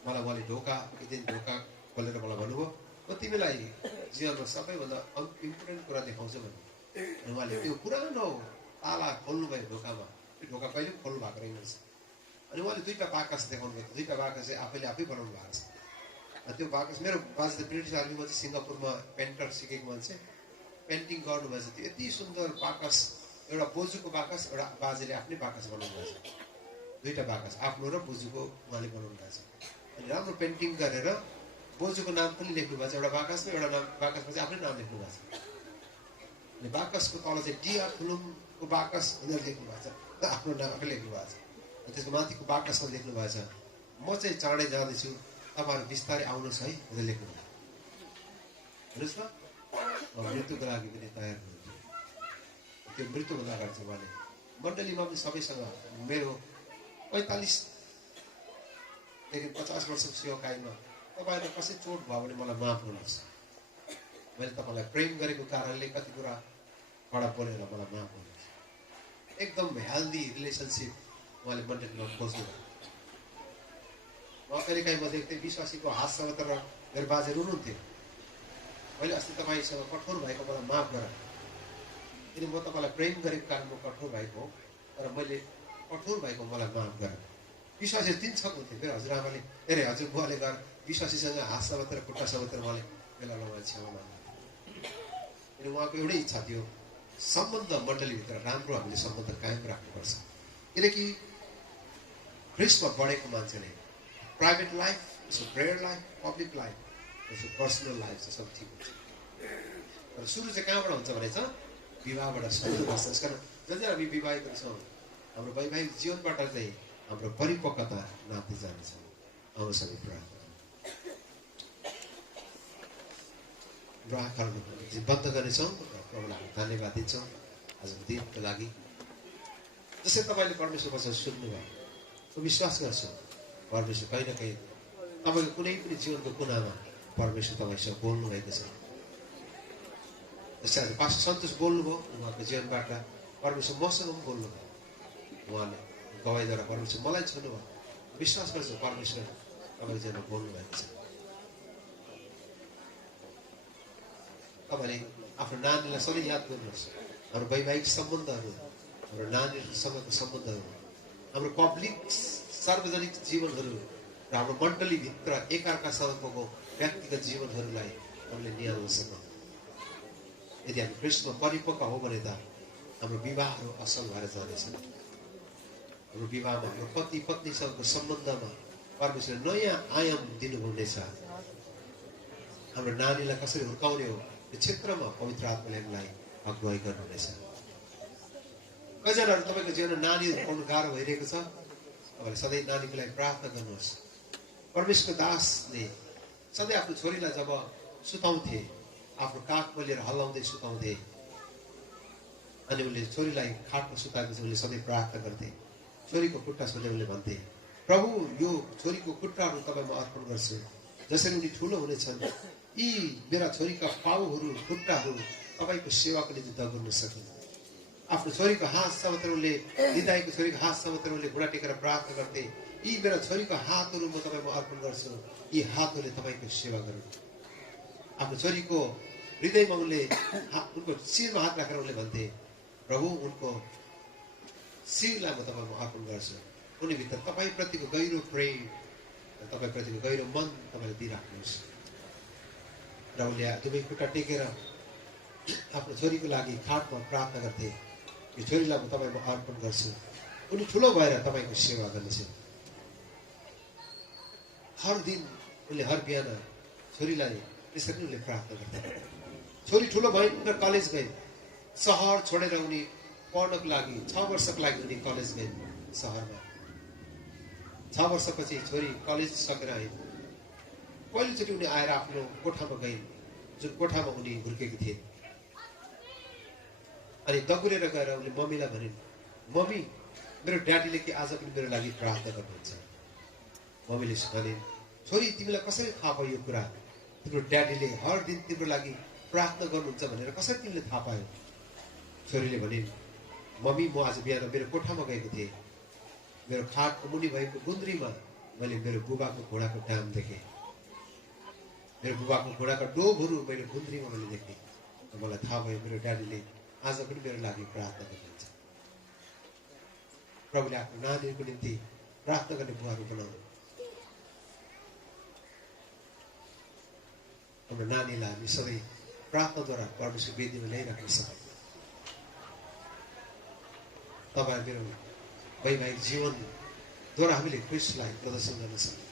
मलाई उहाँले एक दिन ढोका खोलेर मलाई भन्नुभयो, म तिमीलाई जीवनमा सबैभन्दा इम्पोर्टेन्ट कुरा देखाउँछु भने। अनि उहाँले त्यो पुरानो ताला खोल्नुभयो ढोकामा, त्यो ढोका कहिले खोल्नु भएको रहेछ। अनि उहाँले 2टा बाकस देखाउनु भयो। 2टा बाकस चाहिँ आफैले बनाउनु भएको छ। त्यो बाकस मेरो बाजे त ब्रिटिस आर्मीमा चाहिँ सिङ्गापुरमा पेन्टर सिकेको मान्छे, पेन्टिङ गर्नुभएछ। त्यो यति सुन्दर बाकस, एउटा बोजूको बाकस, एउटा बाजेले आफ्नै बाकस बनाउनु भएको छ। 2टा बाकस आफ्नो र बोजूको उहाँले बनाउनु भएको छ। अनि राम्रो पेन्टिङ गरेर बोजूको नाम पनि लेख्नु भएको छ एउटा बाकसमा, एउटा नाम बाकसमा चाहिँ आफ्नै नाम लेख्नु भएको छ। बाकसको तल चाहिँ डिआर थुलुङको बाकस भनेर लेख्नु भएको छ, आफ्नो नाममा लेख्नु भएको छ। त्यसको माथिको बाकसमा लेख्नु भएको छ, म चाहिँ चाँडै जाँदैछु, तपाईँहरू बिस्तारै आउनुहोस् है भनेर लेख्नु भएको। हेर्नुहोस् न, मृत्युको लागि पनि तयार हुनुहुन्थ्यो। त्यो मृत्युभन्दा अगाडि चाहिँ उहाँले मण्डलीमा पनि सबैसँग मेरो 45देखि 50 वर्षको सेवाकाईमा तपाईँहरूलाई कसै चोट भयो भने मलाई माफ गर्नुहोस्, मैले तपाईँलाई प्रेम गरेको कारणले कति कुरा कडा बोलेर मलाई माफ गर्नुहोस्। एकदम हेल्दी रिलेसनसिप उहाँले मण्डलीमा खोज्नु भयो। म कहिलेकाहीँ म देख्थेँ विश्वासीको हातसँग तर मेरो बाजे रुनुहुन्थ्यो, मैले अस्ति तपाईँसँग कठोर भएको मलाई माफ गर, किन म तपाईँलाई प्रेम गरेको कारण म कठोर भएको हो, तर मैले कठोर भएको मलाई माफ गर। विश्वासी 3 छक हुन्थ्यो। फेरि हजुरआमाले अरे हजुर बुवाले गएर विश्वासीसँग हातसँग तर खुट्टासँग तर उहाँले बेला उहाँले क्षमा माग्नु। किन उहाँको एउटै इच्छा थियो, सम्बन्ध मण्डलीभित्र राम्रो हामीले सम्बन्ध कायम राख्नुपर्छ। किनकि ख्रिस्टमा बढेको मान्छेले प्राइभेट लाइफ, उसको प्रेयर लाइफ, पब्लिक लाइफ, उसको पर्सनल लाइफ चाहिँ सब ठिक हुन्छ। तर सुरु चाहिँ कहाँबाट हुन्छ भने चाहिँ विवाहबाट सुरु गर्छ। त्यस कारण जति हामी विवाहित छौँ, हाम्रो वैवाहिक जीवनबाट चाहिँ हाम्रो परिपक्वता नाप्दै जानेछ। आउनु सबै प्रार्थना बन्द गर्नेछौँ। प्रभुलाई धन्यवाद दिन्छौँ आजको दिनको लागि। जसरी तपाईँले परमेश्वर वचन सुन्नुभयो, म विश्वास गर्छु परमेश्वर कहीँ न कहीँ तपाईँको कुनै पनि जीवनको कुनामा परमेश्वर तपाईँसँग बोल्नु भएको छ। जस्तै पास्टर सन्तोष बोल्नुभयो, उहाँको जीवनबाट परमेश्वर मसँग पनि बोल्नुभयो। उहाँले गवाईद्वारा परमेश्वर मलाई छुनुभयो। विश्वास गर्छु परमेश्वर तपाईँको जीवनमा बोल्नु भएको छ। तपाईँले आफ्नो नानीलाई सधैँ याद गर्नुहोस्। हाम्रो वैवाहिक सम्बन्धहरू, हाम्रो नानीहरूसँगको सम्बन्धहरू, हाम्रो पब्लिक सार्वजनिक जीवनहरू र हाम्रो मण्डलीभित्र एकअर्कासँगको व्यक्तिगत जीवनहरूलाई हामीले निहाल्न सक्छौँ। यदि हामी कृष्णमा परिपक्व हो भने त हाम्रो विवाहहरू असल भएर जानेछन्। हाम्रो विवाहमा हाम्रो पति पत्नीसँगको सम्बन्धमा परमेश्वरले नयाँ आयाम दिनुहुनेछ। हाम्रो नानीलाई कसरी हुर्काउने हो यो क्षेत्रमा पवित्र आत्माले हामीलाई अगुवाई गर्नुहुनेछ। कतिजनाहरू तपाईँको जीवनमा नानी हुर्काउनु गाह्रो भइरहेको छ, तपाईँले सधैँ नानीको लागि प्रार्थना गर्नुहोस्। परमेश्वरको दासले सधैँ आफ्नो छोरीलाई जब सुताउँथे, आफ्नो काखमा लिएर हल्लाउँदै सुताउँथे, अनि उनले छोरीलाई खाटमा सुताएपछि उनले सधैँ प्रार्थना गर्थे। छोरीको खुट्टा सोधे उनले भन्थे, प्रभु यो छोरीको खुट्टाहरू तपाईँमा अर्पण गर्छु, जसरी उनी ठुलो हुनेछन्, यी मेरा छोरीका पाउहरू खुट्टाहरू तपाईँको सेवाको निम्ति दगुर्न सकिन्। आफ्नो छोरीको हात समातेर उनले दिदाईको छोरीको हात समातेर उनले घुँडा टेकेर प्रार्थना गर्थे, यी मेरा छोरीको हातहरू म तपाईँमा अर्पण गर्छु, यी हातहरूले तपाईँको सेवा गरून्। आफ्नो छोरीको हृदयमा उनले उनको शिरमा हात राखेर उनले भन्थे, प्रभु उनको शिरलाई म तपाईँमा अर्पण गर्छु। उनीभित्र तपाईँप्रतिको गहिरो प्रेम, तपाईँप्रतिको गहिरो मन तपाईँले दिइराख्नुहोस्। र उनले दुवै खुट्टा टेकेर आफ्नो छोरीको लागि खाटमा प्रार्थना गर्थे, यो छोरीलाई म तपाईँमा अर्पण गर्छु, उनी ठुलो भएर तपाईँको सेवा गर्नेछ। हर दिन उनले हर बिहान छोरीलाई त्यसरी उनले प्रार्थना गर्थे। छोरी ठुलो भइन् र कलेज गइन्, सहर छोडेर उनी पढ्नको लागि 6 वर्षको लागि उनी कलेज गइन् सहरमा। 6 वर्षपछि छोरी कलेज सकेर आइन्। पहिलोचोटि उनी आएर आफ्नो कोठामा गइन्, जुन कोठामा उनी हुर्केकी थिए। अनि दगुरेर गएर उनले मम्मीलाई भनिन्, मम्मी मेरो ड्याडीले के आज पनि मेरो लागि प्रार्थना गर्नुहुन्छ। मम्मीले भनिन्, छोरी तिमीलाई कसरी थाहा पायो यो कुरा, तिम्रो ड्याडीले हर दिन तिम्रो लागि प्रार्थना गर्नुहुन्छ भनेर कसरी तिमीले थाहा पायो। छोरीले भनिन्, मम्मी म आज बिहान मेरो कोठामा गएको थिएँ, मेरो खाटको मुनि भएको गुन्द्रीमा मैले मेरो बुबाको घोडाको डाम देखेँ, मेरो बुबाको घोडाका डोबहरू मैले गुन्द्रीमा मैले देखेँ, मलाई थाहा भयो मेरो ड्याडीले आज पनि मेरो लागि प्रार्थना गर्नुहुन्छ। प्रभुले आफ्नो नानीहरूको निम्ति प्रार्थना गर्ने बुवाहरू बनाउनु। हाम्रो नानीलाई हामी सबै प्रार्थनाद्वारा परमेश्वर वेदीमा ल्याइराख्न सक्छौँ। तपाईँ मेरो वैवाहिक जीवनद्वारा हामीले ख्रिस्टलाई प्रदर्शन गर्न सक्छौँ।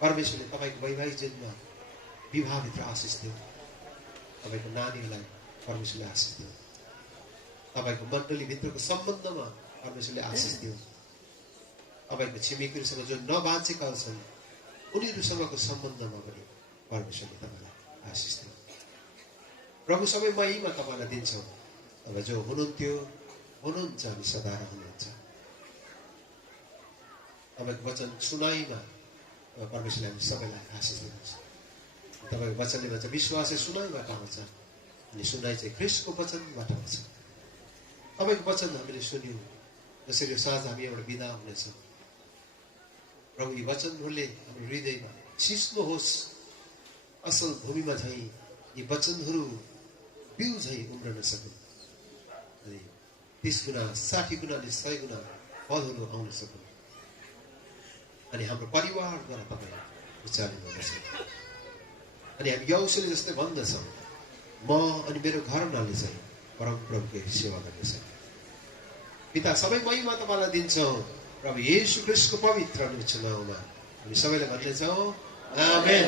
परमेश्वरले तपाईँको वैवाहिक जीवनमा विवाहभित्र आशिष दियो। तपाईँको नानीहरूलाई परमेश्वरले आशिष दिउँ। तपाईको मण्डलीभित्रको सम्बन्धमा परमेश्वरले आशिष दिउँ। तपाईको छिमेकीहरूसँग जो नबाँचेका छन् उनीहरूसँगको सम्बन्धमा पनि परमेश्वरले तपाईँलाई आशिष दिउँ। प्रभु सबै महिमा तपाईँलाई दिन्छौँ। तपाईँ जो हुनुहुन्थ्यो, हुनुहुन्छ अनि सदा रहनुहुन्छ। तपाईँको वचन सुनाइमा परमेश्वरले हामी सबैलाई आशिष दिनुहुन्छ। तपाईँको वचनले भन्छ विश्वास चाहिँ सुनाइबाट आउँछ अनि सुनाइ चाहिँ ख्रिस्टको वचनबाट आउँछ। तपाईँको वचन हामीले सुन्यौँ, जसरी साँझ हामी एउटा बिदा हुनेछौँ। प्रभु यी वचनहरूले हाम्रो हृदयमा सिस्नो होस्, असल भूमिमा झैँ यी वचनहरू बिउ झैँ उम्रन सकुन् अनि 30 गुणा 60 गुणा अनि 100 गुणा फलहरू आउन सकुन् अनि हाम्रो परिवारद्वारा तपाईँ विचारिनु हुनेछ। अनि हामी यौसुले जस्तै भन्दछौँ, म अनि मेरो घरनाले चाहिँ परमप्रभुको सेवा गर्नेछ। पिता सबै महिमा तपाईँलाई दिन्छौँ प्रभु येशू ख्रिस्टको पवित्र नाममा हामी सबैले भन्नेछौँ आमेन।